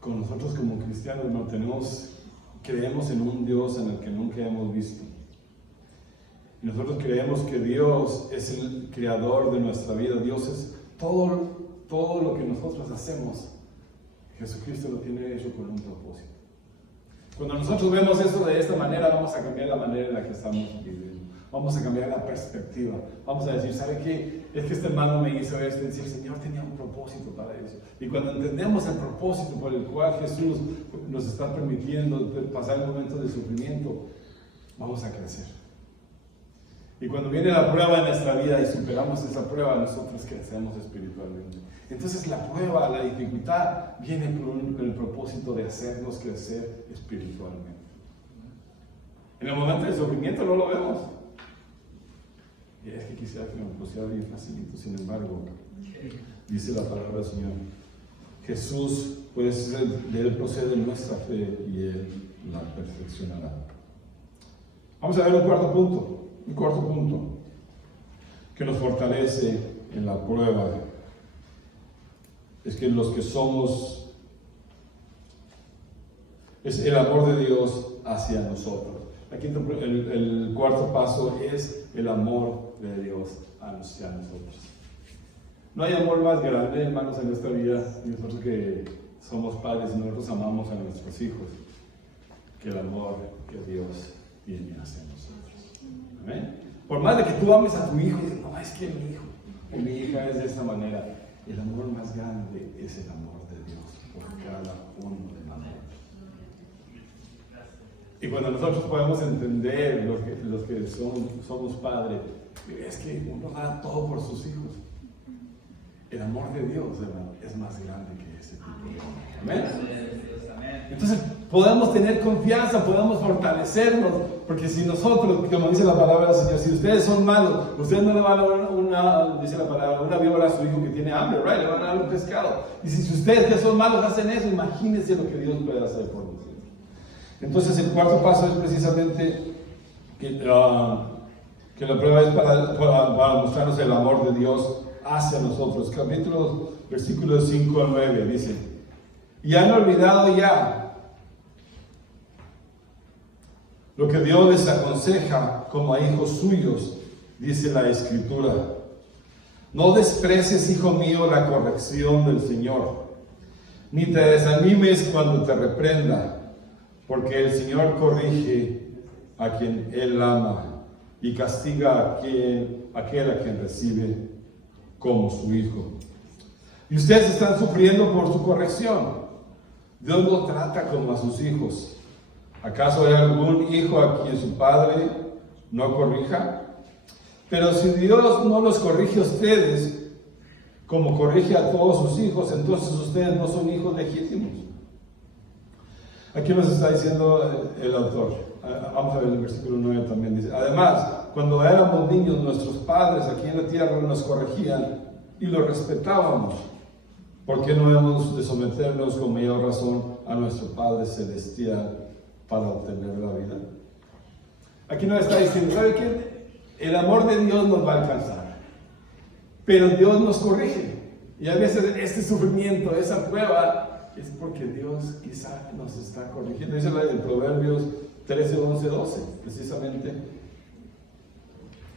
como cristianos creemos en un Dios en el que nunca hemos visto. Y nosotros creemos que Dios es el creador de nuestra vida. Dios es todo lo que nosotros hacemos. Jesucristo lo tiene hecho con un propósito. Cuando nosotros vemos eso de esta manera, vamos a cambiar la manera en la que estamos viviendo. Vamos a cambiar la perspectiva. Vamos a decir, ¿sabe qué? Es que este hermano me hizo esto. Y decir, el Señor tenía un propósito para eso. Y cuando entendemos el propósito por el cual Jesús nos está permitiendo pasar momentos de sufrimiento, vamos a crecer. Y cuando viene la prueba en nuestra vida y superamos esa prueba, nosotros crecemos espiritualmente. Entonces la prueba, la dificultad, viene con el propósito de hacernos crecer espiritualmente. En el momento del sufrimiento no lo vemos. Y es que quisiera que me pusiera bien facilito, sin embargo, dice la palabra del Señor, Jesús, pues de Él procede nuestra fe y Él la perfeccionará. Vamos a ver un cuarto punto que nos fortalece en la prueba, es que los que somos, es el amor de Dios hacia nosotros. El cuarto paso es el amor de Dios hacia nosotros. No hay amor más grande, hermanos, en nuestra vida, y nosotros que somos padres y nosotros amamos a nuestros hijos, que el amor que Dios tiene hacia nosotros. Amén. Por más de que tú ames a tu hijo y dices, no, es que mi hijo o mi hija es de esta manera, el amor más grande es el amor de Dios por cada uno de nosotros. Y cuando nosotros podemos entender, los que somos padres, es que uno da todo por sus hijos. El amor de Dios, hermano, es más grande que ese tipo de amor. Amén. Entonces podemos tener confianza, podemos fortalecernos, porque si nosotros, como dice la palabra del Señor, si ustedes son malos, ustedes no le van a dar dice la palabra, una víbora a su hijo que tiene hambre, right? Le van a dar un pescado. Y si ustedes que son malos hacen eso, imagínense lo que Dios puede hacer por nosotros. Entonces el cuarto paso es precisamente que la prueba es para mostrarnos el amor de Dios hacia nosotros. Versículos 5 al 9 dice: y han olvidado ya lo que Dios les aconseja como a hijos suyos, dice la Escritura. No desprecies, hijo mío, la corrección del Señor, ni te desanimes cuando te reprenda, porque el Señor corrige a quien Él ama y castiga a aquel a quien recibe como su hijo. Y ustedes están sufriendo por su corrección. Dios no trata como a sus hijos. ¿Acaso hay algún hijo a quien su padre no corrija? Pero si Dios no los corrige a ustedes como corrige a todos sus hijos, entonces ustedes no son hijos legítimos. Aquí nos está diciendo el autor. Vamos a ver el versículo 9 también. Dice: además, cuando éramos niños, nuestros padres aquí en la tierra nos corregían y los respetábamos. ¿Por qué no hemos de someternos con mayor razón a nuestro Padre Celestial para obtener la vida? Aquí nos está diciendo, ¿sabe qué? El amor de Dios nos va a alcanzar, pero Dios nos corrige. Y a veces este sufrimiento, esa prueba, es porque Dios quizá nos está corrigiendo. Dice en Proverbios 13, 11, 12, precisamente,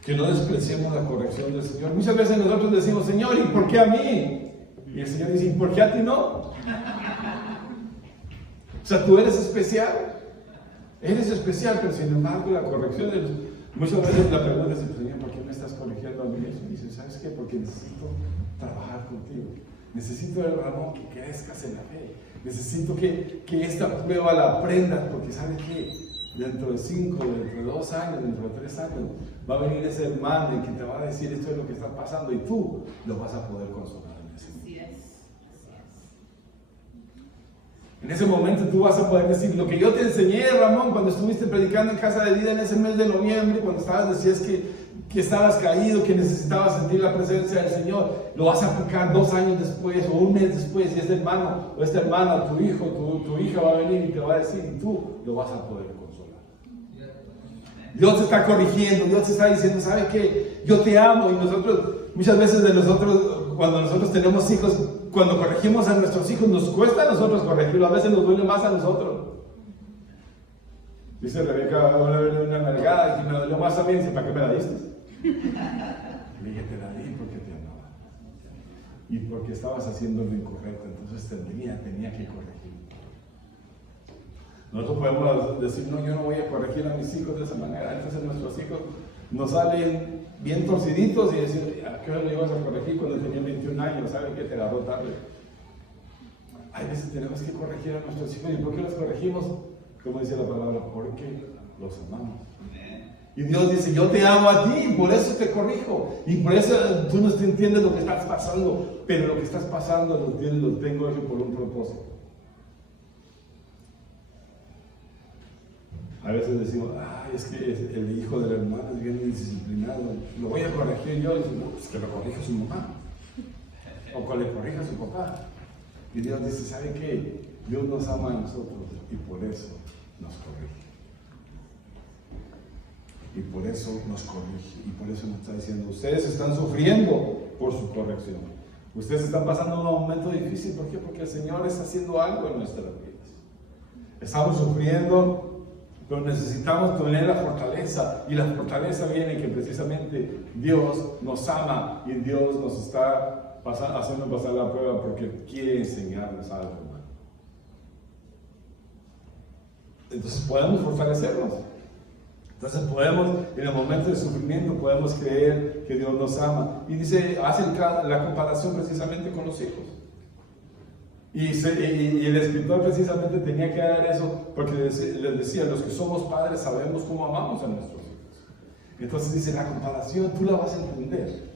que no despreciemos la corrección del Señor. Muchas veces nosotros decimos: Señor, ¿y por qué a mí? Y el Señor dice: ¿y por qué a ti no? O sea, tú eres especial. Eres especial, pero sin embargo la corrección de muchas veces la pregunta es: Señor, ¿por qué me estás corrigiendo a mí? Y dice: ¿sabes qué? Porque necesito trabajar contigo. Necesito, Ramón, que crezcas en la fe. Necesito que esta prueba la aprendas, porque ¿sabes qué? Dentro de 5, dentro de 2 años, dentro de 3 años, va a venir ese hermano y que te va a decir: esto es lo que está pasando, y tú lo vas a poder consolar. En ese momento tú vas a poder decir: lo que yo te enseñé, Ramón, cuando estuviste predicando en Casa de Vida en ese mes de noviembre, cuando decías que estabas caído, que necesitabas sentir la presencia del Señor, lo vas a aplicar 2 años después o 1 mes después, y este hermano o esta hermana, tu hijo, tu hija va a venir y te va a decir, y tú lo vas a poder consolar. Dios te está corrigiendo, Dios te está diciendo: ¿sabe qué? Yo te amo. Y nosotros, muchas veces cuando nosotros tenemos hijos, cuando corregimos a nuestros hijos, nos cuesta a nosotros corregirlo, a veces nos duele más a nosotros. Dice Rebeca una nalgada y me dolió más a mí. Dice: ¿para qué me la diste? Le dije: te la di porque te amaba y porque estabas haciendo lo incorrecto, entonces tenía que corregir. Nosotros podemos decir: no, yo no voy a corregir a mis hijos de esa manera. Entonces nuestros hijos nos salen bien torciditos y decir: ¿a qué hora lo ibas a corregir cuando tenía 21 años? ¿Saben que te agarró tarde? Hay veces tenemos que corregir a nuestros hijos. ¿Y por qué los corregimos? Como dice la palabra: porque los amamos. Y Dios dice: yo te amo a ti, por eso te corrijo. Y por eso tú no entiendes lo que estás pasando, pero lo que estás pasando lo tengo hecho por un propósito. A veces decimos: ay, es que el hijo del hermano es bien indisciplinado, lo voy a corregir yo. Y dice: no, pues que lo corrija su mamá, o que le corrija su papá. Y Dios dice: ¿sabe qué? Dios nos ama a nosotros y por eso nos corrige. Y por eso nos corrige, y por eso nos está diciendo: ustedes están sufriendo por su corrección. Ustedes están pasando un momento difícil. ¿Por qué? Porque el Señor está haciendo algo en nuestras vidas. Estamos sufriendo, pero necesitamos tener la fortaleza. Y la fortaleza viene que precisamente Dios nos ama y Dios nos está haciendo pasar la prueba porque quiere enseñarnos algo, hermano. Entonces podemos fortalecernos. Entonces podemos, en el momento de sufrimiento, podemos creer que Dios nos ama. Y dice, hace la comparación precisamente con los hijos. Y el escritor precisamente tenía que dar eso porque les decía, los que somos padres sabemos cómo amamos a nuestros hijos. Entonces dice, la comparación tú la vas a entender.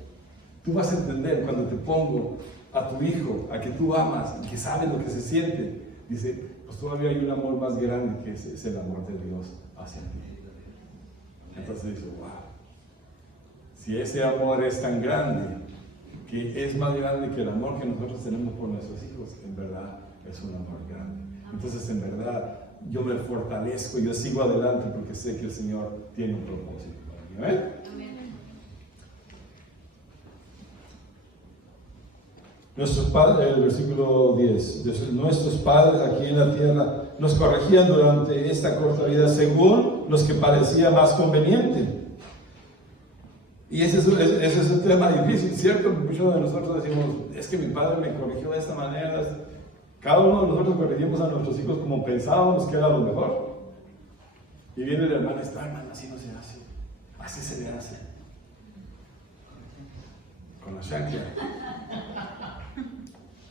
Tú vas a entender cuando te pongo a tu hijo, a que tú amas y que sabes lo que se siente. Dice, pues todavía hay un amor más grande que es el amor de Dios hacia ti. Entonces dice, wow, si ese amor es tan grande, que es más grande que el amor que nosotros tenemos por nuestros hijos, en verdad es un amor grande. Entonces, en verdad, yo me fortalezco, yo sigo adelante porque sé que el Señor tiene un propósito para mí. ¿Amén? Amén. Nuestros padres, el versículo 10, nuestros padres aquí en la tierra nos corregían durante esta corta vida según los que parecía más conveniente. Y ese es un tema difícil, ¿cierto? Muchos de nosotros decimos, es que mi padre me corrigió de esta manera. Cada uno de nosotros corregimos a nuestros hijos como pensábamos que era lo mejor. Y viene el hermano y dice, hermano, así no se hace, así se le hace. Con la chancla.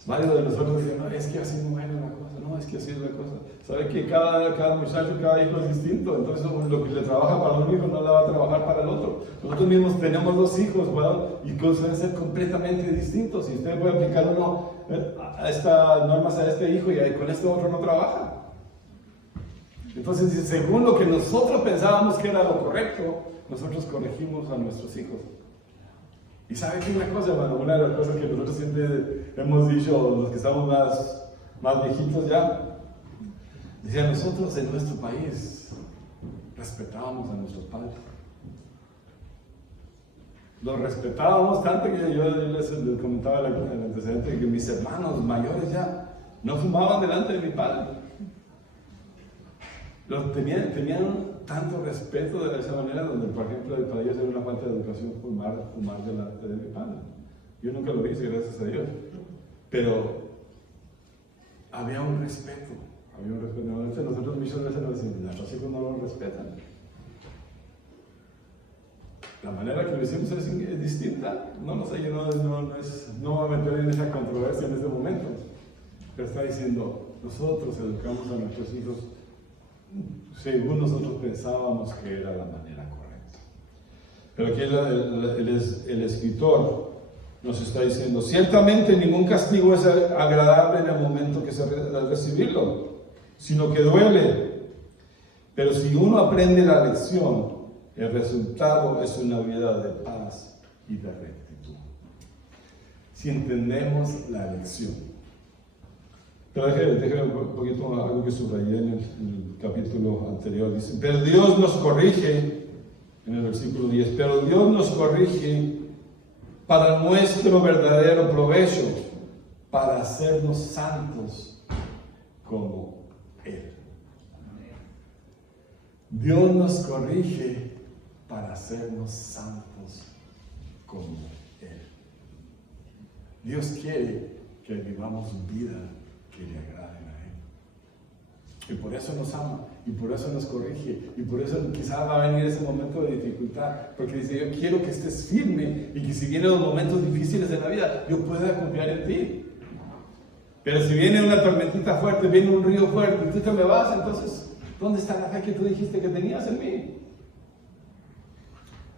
Varios de nosotros dicen, no, es que así no era la cosa, no, es que así es la cosa. ¿Sabe que cada muchacho, cada hijo es distinto? Entonces lo que le trabaja para un hijo no le va a trabajar para el otro. Nosotros mismos tenemos 2 hijos, bueno, y pueden ser completamente distintos. Y usted puede aplicar a estas normas a este hijo y con este otro no trabaja. Entonces, según lo que nosotros pensábamos que era lo correcto, nosotros corregimos a nuestros hijos. Y ¿sabe qué es una cosa, hermano? Una de las cosas que nosotros siempre hemos dicho, los que estamos más viejitos ya, decía, nosotros en nuestro país respetábamos a nuestros padres. Los respetábamos tanto que yo les comentaba en el antecedente que mis hermanos mayores ya no fumaban delante de mi padre. Tenían tanto respeto de esa manera, donde por ejemplo para ellos era una falta de educación fumar delante de mi padre. Yo nunca lo hice, gracias a Dios. Pero había un respeto. Nosotros muchas veces nos decimos, nuestros hijos no lo respetan. La manera que lo hicimos es distinta. No sé, yo no voy a meter en esa controversia en este momento. Pero está diciendo, nosotros educamos a nuestros hijos según nosotros pensábamos que era la manera correcta. Pero aquí el escritor nos está diciendo, ciertamente ningún castigo es agradable en el momento que se recibirlo, sino que duele. Pero si uno aprende la lección, el resultado es una vida de paz y de rectitud. Si entendemos la lección. Pero déjeme un poquito algo que subrayé en el capítulo anterior. Dice, pero Dios nos corrige, en el versículo 10, pero Dios nos corrige para nuestro verdadero provecho, para hacernos santos como Él. Dios nos corrige para hacernos santos como Él. Dios quiere que vivamos vida que le agraden a Él. Y por eso nos ama, y por eso nos corrige, y por eso quizás va a venir ese momento de dificultad, porque dice, yo quiero que estés firme, y que si vienen los momentos difíciles de la vida, yo pueda confiar en ti. Pero si viene una tormentita fuerte, viene un río fuerte, y tú te me vas, entonces, ¿dónde está la fe que tú dijiste que tenías en mí?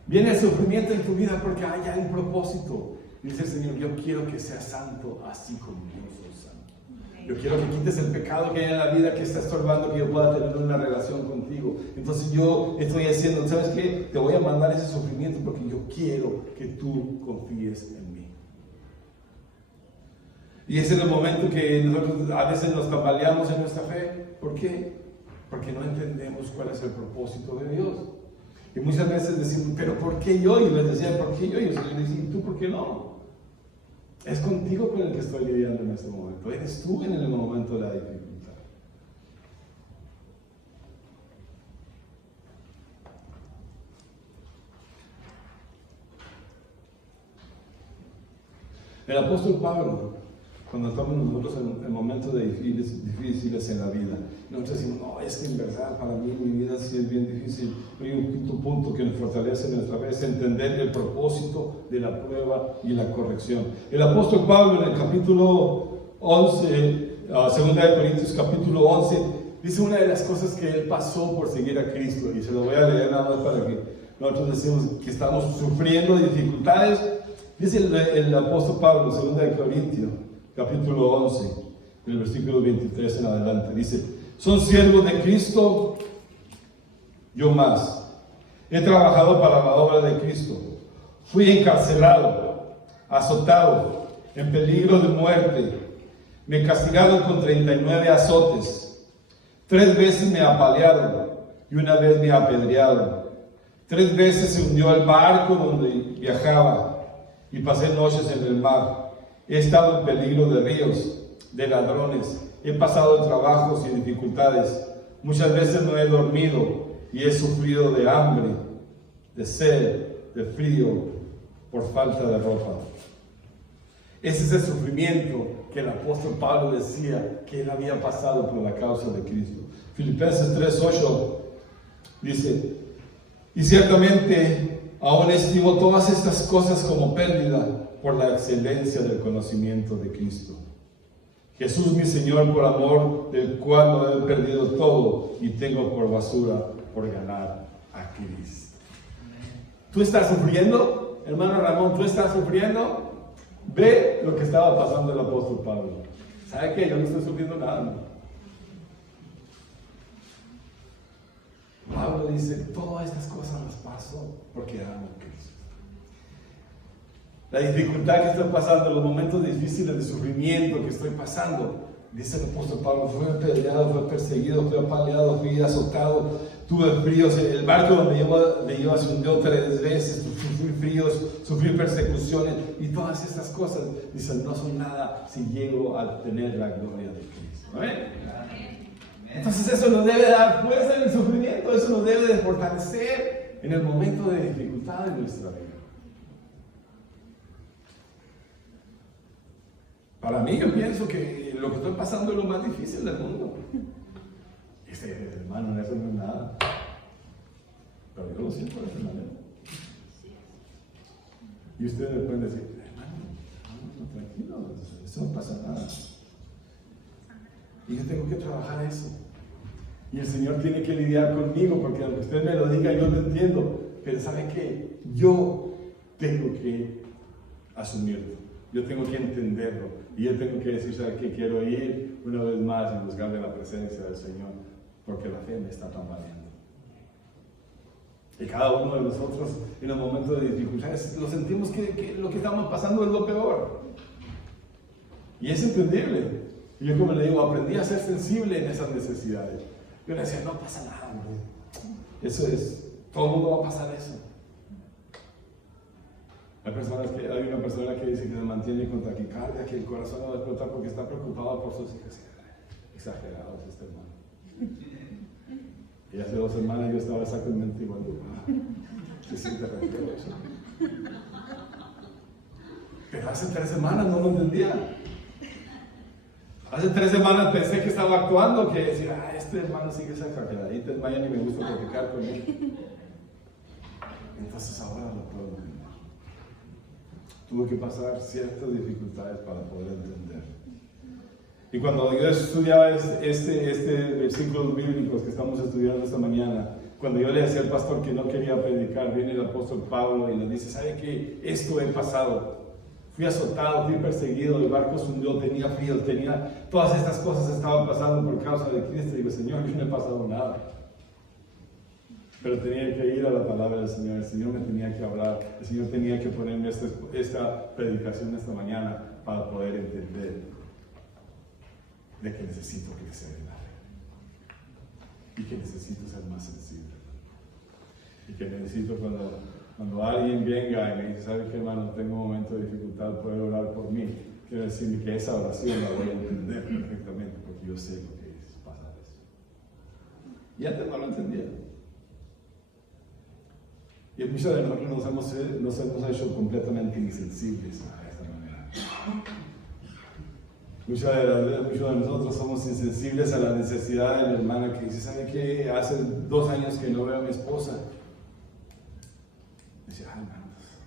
Viene el sufrimiento en tu vida porque hay un propósito. Dice el Señor, yo quiero que seas santo así como yo soy santo. Yo quiero que quites el pecado que hay en la vida que está estorbando que yo pueda tener una relación contigo. Entonces yo estoy haciendo, ¿sabes qué? Te voy a mandar ese sufrimiento porque yo quiero que tú confíes en mí. Y ese es el momento que nosotros a veces nos tambaleamos en nuestra fe. ¿Por qué? Porque no entendemos cuál es el propósito de Dios. Y muchas veces decimos, ¿pero por qué yo? Y les decía, ¿por qué yo? Y yo les decía, ¿tú por qué no? Es contigo con el que estoy lidiando en este momento. Eres tú en el momento de la dificultad. El apóstol Pablo, cuando estamos nosotros en momentos difíciles en la vida, nosotros decimos, no, es que en verdad para mí mi vida sí es bien difícil. Hay un quinto punto que nos fortalece nuestra fe, es entender el propósito de la prueba y la corrección. El apóstol Pablo en el capítulo 11, Segunda de Corintios capítulo 11, dice una de las cosas que él pasó por seguir a Cristo, y se lo voy a leer nada más para que nosotros decimos que estamos sufriendo dificultades. Dice el apóstol Pablo, segunda de Corintios capítulo 11, en el versículo 23 en adelante, dice: son siervos de Cristo, yo más. He trabajado para la obra de Cristo. Fui encarcelado, azotado, en peligro de muerte. Me castigaron con 39 azotes. 3 veces me apalearon y una vez me apedrearon. 3 veces se hundió el barco donde viajaba y pasé noches en el mar. He estado en peligro de ríos, de ladrones. He pasado trabajos y dificultades. Muchas veces no he dormido y he sufrido de hambre, de sed, de frío, por falta de ropa. Ese es el sufrimiento que el apóstol Pablo decía que él había pasado por la causa de Cristo. Filipenses 3:8 dice: y ciertamente aún estimo todas estas cosas como pérdida por la excelencia del conocimiento de Cristo. Jesús mi Señor, por amor del cual lo he perdido todo y tengo por basura por ganar a Cristo. ¿Tú estás sufriendo? Hermano Ramón, ¿tú estás sufriendo? Ve lo que estaba pasando el apóstol Pablo. ¿Sabe qué? Yo no estoy sufriendo nada, ¿no? Pablo dice: todas estas cosas las paso porque amo a Cristo. La dificultad que estoy pasando, los momentos difíciles de sufrimiento que estoy pasando, dice el apóstol Pablo: fui apedreado, fui perseguido, fui apaleado, fui azotado, tuve fríos, el barco donde yo se hundió 3 veces, sufrí fríos, sufrí persecuciones, y todas estas cosas, dicen, no son nada si llego a tener la gloria de Cristo. ¿Amén? Entonces eso nos debe dar fuerza en el sufrimiento, eso nos debe de fortalecer en el momento de dificultad de nuestra vida. Para mí, yo pienso que lo que estoy pasando es lo más difícil del mundo. Hermano, eso no es nada. Pero yo lo siento de esa manera. Y ustedes me pueden decir: hermano, tranquilo, eso no pasa nada. Y yo tengo que trabajar eso. Y el Señor tiene que lidiar conmigo, porque aunque usted me lo diga, yo lo entiendo. Pero ¿sabe qué? Yo tengo que asumirlo. Yo tengo que entenderlo. Y yo tengo que decir: ¿sabe qué? Quiero ir una vez más en buscar de la presencia del Señor, porque la fe me está tambaleando. Y cada uno de nosotros, en los momentos de dificultades, lo sentimos que lo que estamos pasando es lo peor. Y es entendible. Y yo, como le digo, aprendí a ser sensible en esas necesidades. Yo le decía: no pasa nada, hombre. Eso es, todo el mundo va a pasar eso. Hay una persona que dice que se mantiene con taquicardia, que el corazón no va a explotar porque está preocupado por sus hijos. Exagerado es este hermano. Y hace 2 semanas yo estaba exactamente igual. Se siente tranquilo eso. Pero hace 3 semanas no lo entendía. Hace 3 semanas pensé que estaba actuando, que decía: este hermano sigue esa exageradita, es mañana y me gusta platicar con él. Entonces ahora lo puedo entender. Tuve que pasar ciertas dificultades para poder entender. Y cuando yo estudiaba este versículos bíblicos que estamos estudiando esta mañana, cuando yo le decía al pastor que no quería predicar, viene el apóstol Pablo y le dice: ¿sabe qué? Esto he pasado. Fui azotado, fui perseguido, el barco se hundió, tenía frío, todas estas cosas estaban pasando por causa de Cristo. Y digo: Señor, yo no he pasado nada. Pero tenía que ir a la palabra del Señor, el Señor me tenía que hablar, el Señor tenía que ponerme esta predicación esta mañana para poder entender de que necesito crecer en la fe. Y que necesito ser más sensible. Y que necesito cuando alguien venga y me dice: ¿sabe qué, hermano? Tengo un momento de dificultad, puede orar por mí. Quiero decirle que esa oración la voy a entender perfectamente, porque yo sé lo que es pasar eso. Y antes no lo entendía. Y muchos de nosotros nos hemos hecho completamente insensibles a esta manera. Muchos de nosotros somos insensibles a la necesidad de mi hermana que dice: ¿sabe qué? Hace 2 años que no veo a mi esposa. Dice: hermano,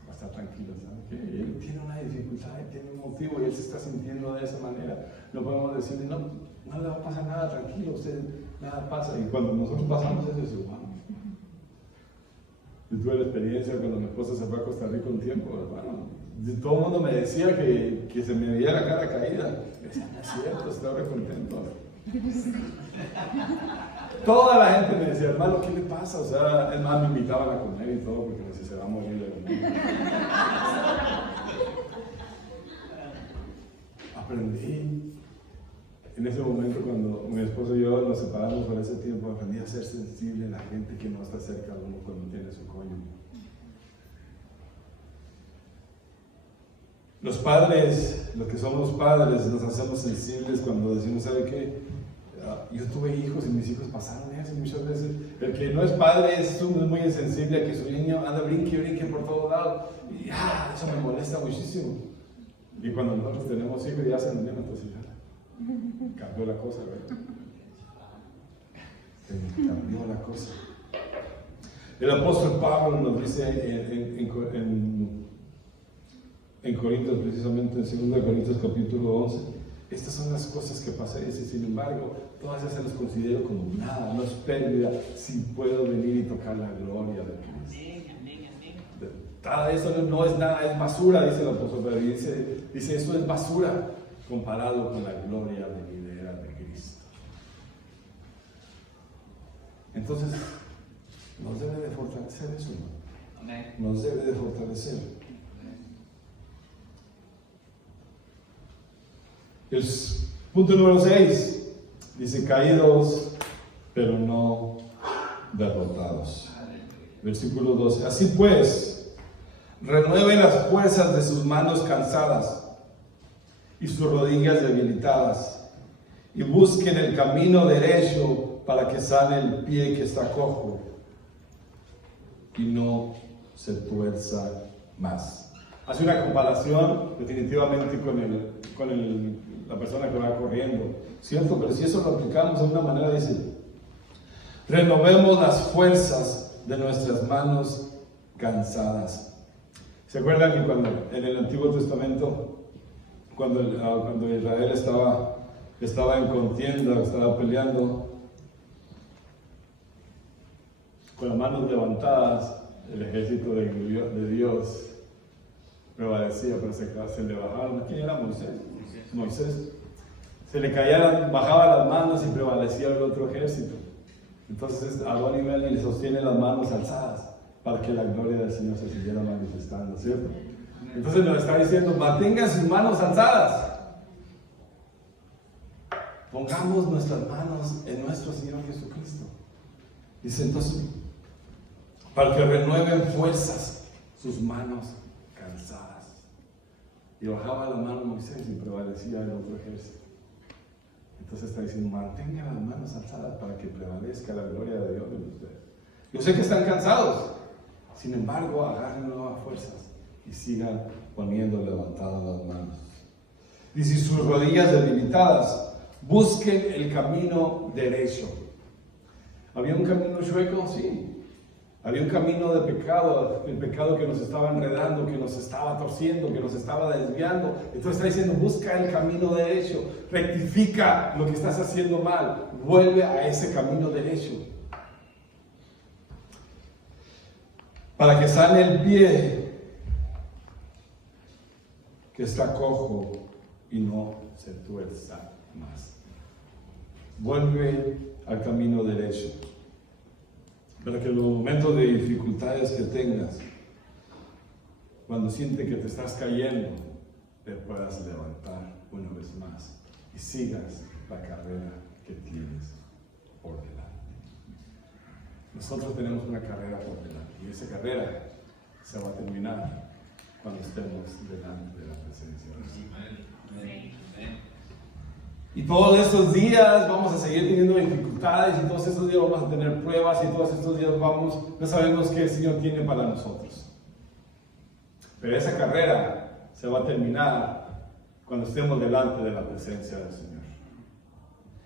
va a estar tranquilo, ¿sabe qué? Él tiene una dificultad, él tiene un motivo y él se está sintiendo de esa manera. No podemos decirle, no le va a pasar nada, tranquilo, usted nada pasa. Y cuando nosotros pasamos eso, hermano. Yo tuve la experiencia cuando mi esposa se fue a Costa Rica un tiempo, hermano. Todo el mundo me decía que se me veía la cara caída. Decía, no es cierto, estaba re contento. Toda la gente me decía, hermano, ¿qué le pasa? O sea, es más, me invitaban a comer y todo porque me decía, se va a morir de comer. Aprendí en ese momento cuando mi esposo y yo nos separamos por ese tiempo, aprendí a ser sensible a la gente que no está cerca de uno cuando tiene su cónyuge. Los padres, los que somos padres, nos hacemos sensibles cuando decimos, ¿sabe qué? Yo tuve hijos y mis hijos pasaron eso. Muchas veces el que no es padre es muy insensible a que su niño anda brinque por todos lados. Y eso me molesta muchísimo. Y cuando nosotros tenemos hijos ya se nos viene, entonces ya cambió la cosa, ¿verdad? Cambió la cosa. El apóstol Pablo nos dice en Corintios, precisamente en 2 Corintios capítulo 11, estas son las cosas que pasan, y sin embargo, todas esas las considero como nada, no es pérdida, si puedo venir y tocar la gloria de Cristo. Nada de eso no es nada, es basura, dice el apóstol Pablo, dice eso es basura comparado con la gloria venidera de Cristo. Entonces, nos debe de fortalecer eso, ¿no? Nos debe de fortalecer. El punto número 6 dice, caídos, pero no derrotados. Versículo 12. Así pues, renueven las fuerzas de sus manos cansadas y sus rodillas debilitadas, y busquen el camino derecho para que sane el pie que está cojo y no se tuerza más. Hace una comparación definitivamente con la persona que va corriendo, ¿cierto? Pero si eso lo aplicamos de una manera, dice, renovemos las fuerzas de nuestras manos cansadas. ¿Se acuerdan que cuando en el Antiguo Testamento, cuando Israel estaba en contienda, estaba peleando, con las manos levantadas, el ejército de Dios prevalecía, pero se le bajaron? ¿Quién era Moisés? Se le bajaba las manos y prevalecía el otro ejército. Entonces Aarón y Meli le sostienen las manos alzadas para que la gloria del Señor se siguiera manifestando, ¿cierto? Entonces nos está diciendo, mantengan sus manos alzadas. Pongamos nuestras manos en nuestro Señor Jesucristo. Dice entonces, para que renueven fuerzas sus manos cansadas. Y bajaba la mano Moisés y prevalecía el otro ejército. Entonces está diciendo, mantengan las manos alzadas para que prevalezca la gloria de Dios en ustedes. Yo sé que están cansados, sin embargo, agarren nuevas fuerzas y sigan poniendo levantadas las manos. Dice, sus rodillas debilitadas, busquen el camino derecho. ¿Había un camino chueco? Sí. Había un camino de pecado, el pecado que nos estaba enredando, que nos estaba torciendo, que nos estaba desviando. Entonces está diciendo, busca el camino derecho, rectifica lo que estás haciendo mal, vuelve a ese camino derecho. Para que sane el pie que está cojo y no se tuerza más. Vuelve al camino derecho. Para que en los momentos de dificultades que tengas, cuando sientes que te estás cayendo, te puedas levantar una vez más y sigas la carrera que tienes por delante. Nosotros tenemos una carrera por delante y esa carrera se va a terminar cuando estemos delante de la presencia de Dios. Y todos estos días vamos a seguir teniendo dificultades, y todos estos días vamos a tener pruebas, y todos estos días no sabemos qué el Señor tiene para nosotros. Pero esa carrera se va a terminar cuando estemos delante de la presencia del Señor.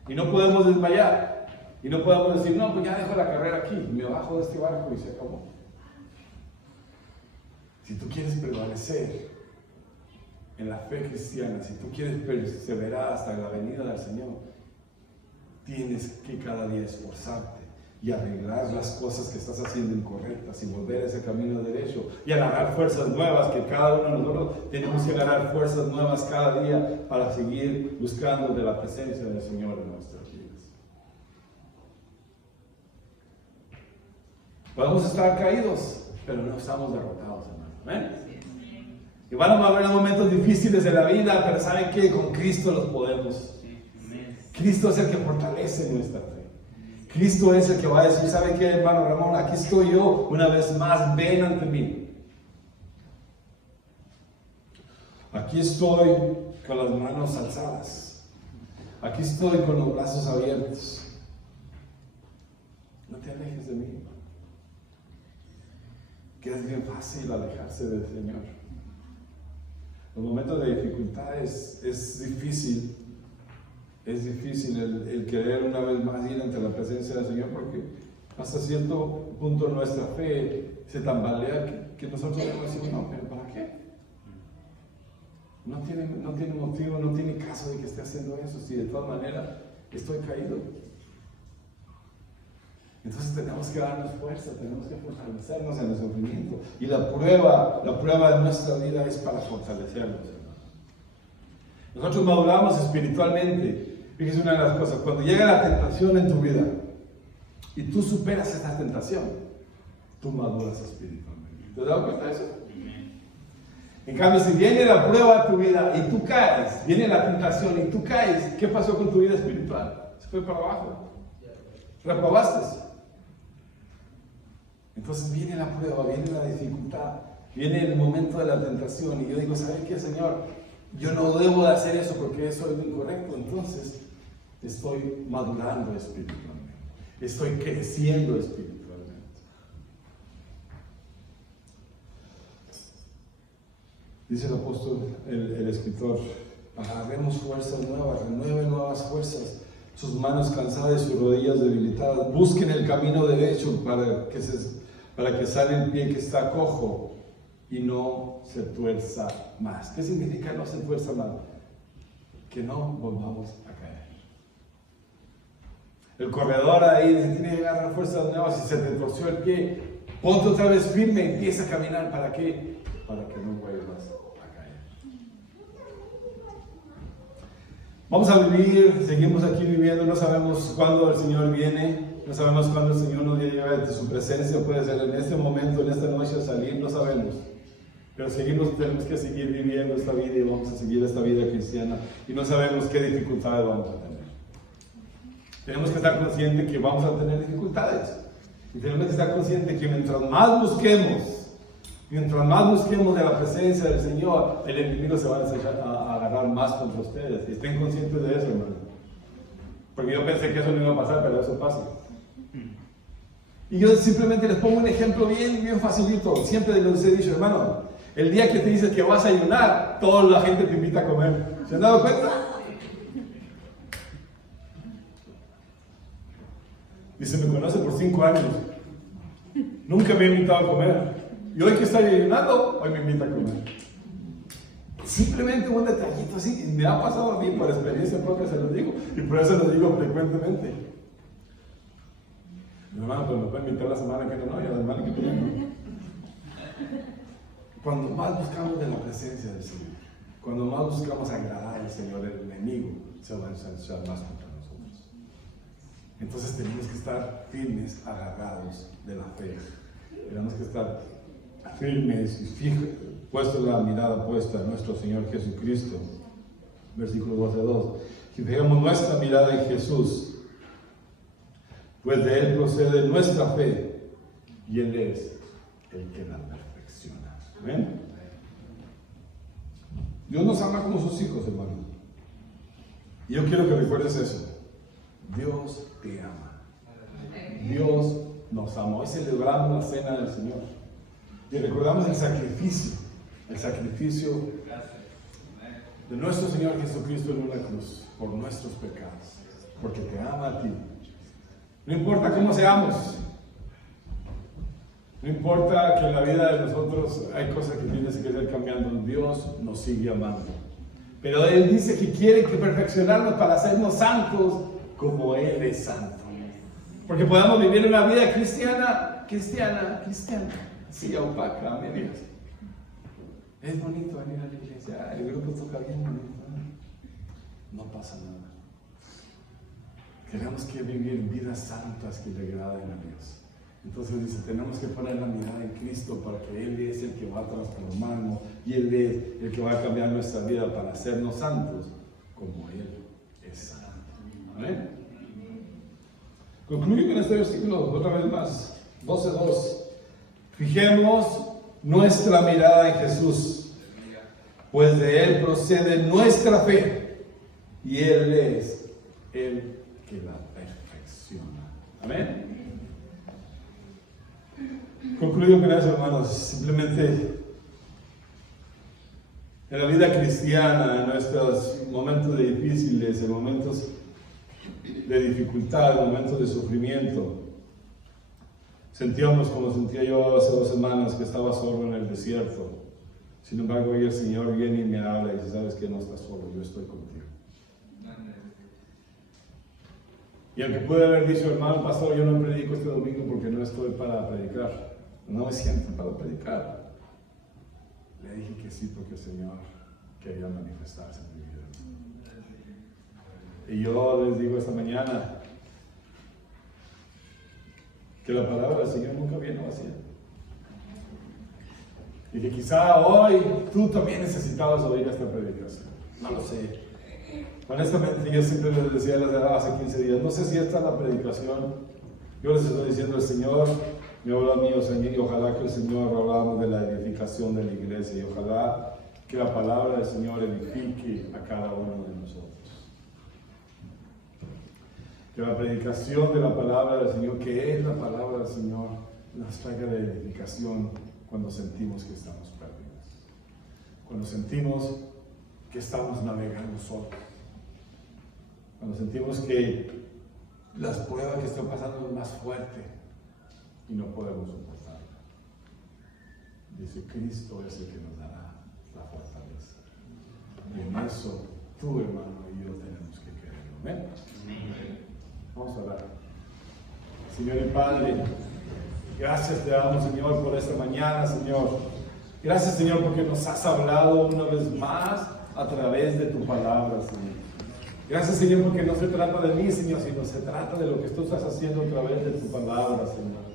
Y no podemos desmayar, y no podemos decir, no, pues ya dejo la carrera aquí, me bajo de este barco y se acabó. Si tú quieres prevalecer en la fe cristiana, si tú quieres perseverar hasta la venida del Señor, tienes que cada día esforzarte y arreglar las cosas que estás haciendo incorrectas y volver a ese camino derecho y agarrar fuerzas nuevas, que cada uno de nosotros tenemos que agarrar fuerzas nuevas cada día para seguir buscando de la presencia del Señor en nuestras vidas. Podemos estar caídos, pero no estamos derrotados, hermano. ¿Amén? Y van a haber momentos difíciles de la vida, pero ¿saben qué? Con Cristo los podemos. Cristo es el que fortalece nuestra fe. Cristo es el que va a decir, ¿sabe qué, hermano Ramón? Aquí estoy yo, una vez más, ven ante mí. Aquí estoy con las manos alzadas. Aquí estoy con los brazos abiertos. No te alejes de mí, hermano. Que es bien fácil alejarse del Señor. Los momentos de dificultades es difícil. Es difícil el querer una vez más ir ante la presencia del Señor, porque hasta cierto punto nuestra fe se tambalea que nosotros debemos decir, no, pero ¿para qué? No tiene motivo, no tiene caso de que esté haciendo eso, si de todas maneras estoy caído. Entonces tenemos que darnos fuerza, tenemos que fortalecernos en el sufrimiento. Y la prueba de nuestra vida es para fortalecernos. Nosotros maduramos espiritualmente. Fíjese una de las cosas, cuando llega la tentación en tu vida y tú superas esa tentación, tú maduras espiritualmente. ¿Te has dado cuenta de eso? En cambio, si viene la prueba a tu vida y tú caes, viene la tentación y tú caes, ¿qué pasó con tu vida espiritual? Se fue para abajo. Reprobaste. Entonces viene la prueba, viene la dificultad, viene el momento de la tentación y yo digo, ¿sabes qué, Señor? Yo no debo de hacer eso porque eso es incorrecto. Entonces estoy madurando espiritualmente, estoy creciendo espiritualmente. Dice el apóstol, el escritor, agarremos fuerzas nuevas, renueven nuevas fuerzas, sus manos cansadas y sus rodillas debilitadas, busquen el camino derecho para que salga el pie que está cojo y no se tuerza más. ¿Qué significa no se tuerza más? Que no volvamos a caer. El corredor ahí dice, tiene que agarrar fuerzas nuevas. Si se te torció el pie, ponte otra vez firme y empieza a caminar. ¿Para qué? Para que no vuelvas a caer. Vamos a vivir, seguimos aquí viviendo, no sabemos cuándo el Señor viene. No sabemos cuándo el Señor nos lleva de su presencia, puede ser en este momento, en esta noche salir, no sabemos. Pero tenemos que seguir viviendo esta vida y vamos a seguir esta vida cristiana y no sabemos qué dificultades vamos a tener. Tenemos que estar conscientes que vamos a tener dificultades y tenemos que estar conscientes que mientras más busquemos de la presencia del Señor, el enemigo se va a agarrar más contra ustedes. Y estén conscientes de eso, hermano. Porque yo pensé que eso no iba a pasar, pero eso pasa. Y yo simplemente les pongo un ejemplo bien facilito. Siempre les he dicho, hermano, el día que te dices que vas a ayunar, toda la gente te invita a comer. ¿Se han dado cuenta? Dice, me conoce por 5 años. Nunca me ha invitado a comer. Y hoy que estoy ayunando, hoy me invita a comer. Simplemente un detallito así. Me ha pasado a mí por experiencia propia, se lo digo. Y por eso lo digo frecuentemente. Hermano, pues me pueden invitar la semana que no, y la semana que viene no. Cuando más buscamos de la presencia del Señor, cuando más buscamos agradar al Señor, el enemigo se va a echar más contra nosotros. Entonces tenemos que estar firmes, agarrados de la fe. Tenemos que estar firmes y fijos, puestos la mirada puesta en nuestro Señor Jesucristo. Versículo 12:2. Que fijemos nuestra mirada en Jesús, pues de Él procede nuestra fe y Él es el que la perfecciona. ¿Ven? Dios nos ama como sus hijos, hermano. Y yo quiero que recuerdes eso. Dios te ama. Dios nos ama. Hoy celebramos la cena del Señor y recordamos el sacrificio de nuestro Señor Jesucristo en una cruz por nuestros pecados, porque te ama a ti. No importa cómo seamos, No importa que en la vida de nosotros hay cosas que tienen que ser cambiando, Dios nos sigue amando. Pero Él dice que quiere que perfeccionarnos para hacernos santos como Él es santo. Porque podamos vivir una vida cristiana, así opaca, a medias. Es bonito venir a la iglesia, el grupo toca bien bonito, no pasa nada. Tenemos que vivir vidas santas que le agraden a Dios. Entonces dice, tenemos que poner la mirada en Cristo para que Él es el que va a transformarnos y Él es el que va a cambiar nuestra vida para hacernos santos como Él es santo. Amén. Concluyo con este versículo otra vez más, 12:2. Fijemos nuestra mirada en Jesús, pues de Él procede nuestra fe y Él es el que la perfecciona. Amén. Concluyo con eso, hermanos. Simplemente en la vida cristiana, en nuestros momentos difíciles, en momentos de dificultad, en momentos de sufrimiento, sentíamos como sentía yo hace 2 semanas que estaba solo en el desierto. Sin embargo, hoy el Señor viene y me habla y dice, sabes que no estás solo, yo estoy contigo. Y aunque pude haber dicho, hermano pastor, yo no predico este domingo porque no estoy para predicar, no me siento para predicar, le dije que sí porque el Señor quería manifestarse en mi vida. Y yo les digo esta mañana que la palabra del Señor nunca viene vacía. Y que quizá hoy tú también necesitabas oír esta predicación. No lo sé. Honestamente, yo siempre les decía hace 15 días, no sé si esta es la predicación. Yo les estoy diciendo, el Señor me habló a mí, y ojalá que el Señor hablamos de la edificación de la iglesia, y ojalá que la palabra del Señor edifique a cada uno de nosotros. Que la predicación de la palabra del Señor, que es la palabra del Señor, nos traiga de edificación cuando sentimos que estamos perdidos. Cuando sentimos que estamos navegando solos. Cuando sentimos que las pruebas que están pasando es más fuerte y no podemos soportarla. Dice, Cristo es el que nos dará la fortaleza. Y en eso tú, hermano, y yo tenemos que creerlo. ¿Ven? Vamos a orar. Señor y Padre, gracias te damos, Señor, por esta mañana, Señor. Gracias, Señor, porque nos has hablado una vez más a través de tu palabra, Señor. Gracias, Señor, porque no se trata de mí, Señor, sino se trata de lo que tú estás haciendo a través de tu palabra, Señor.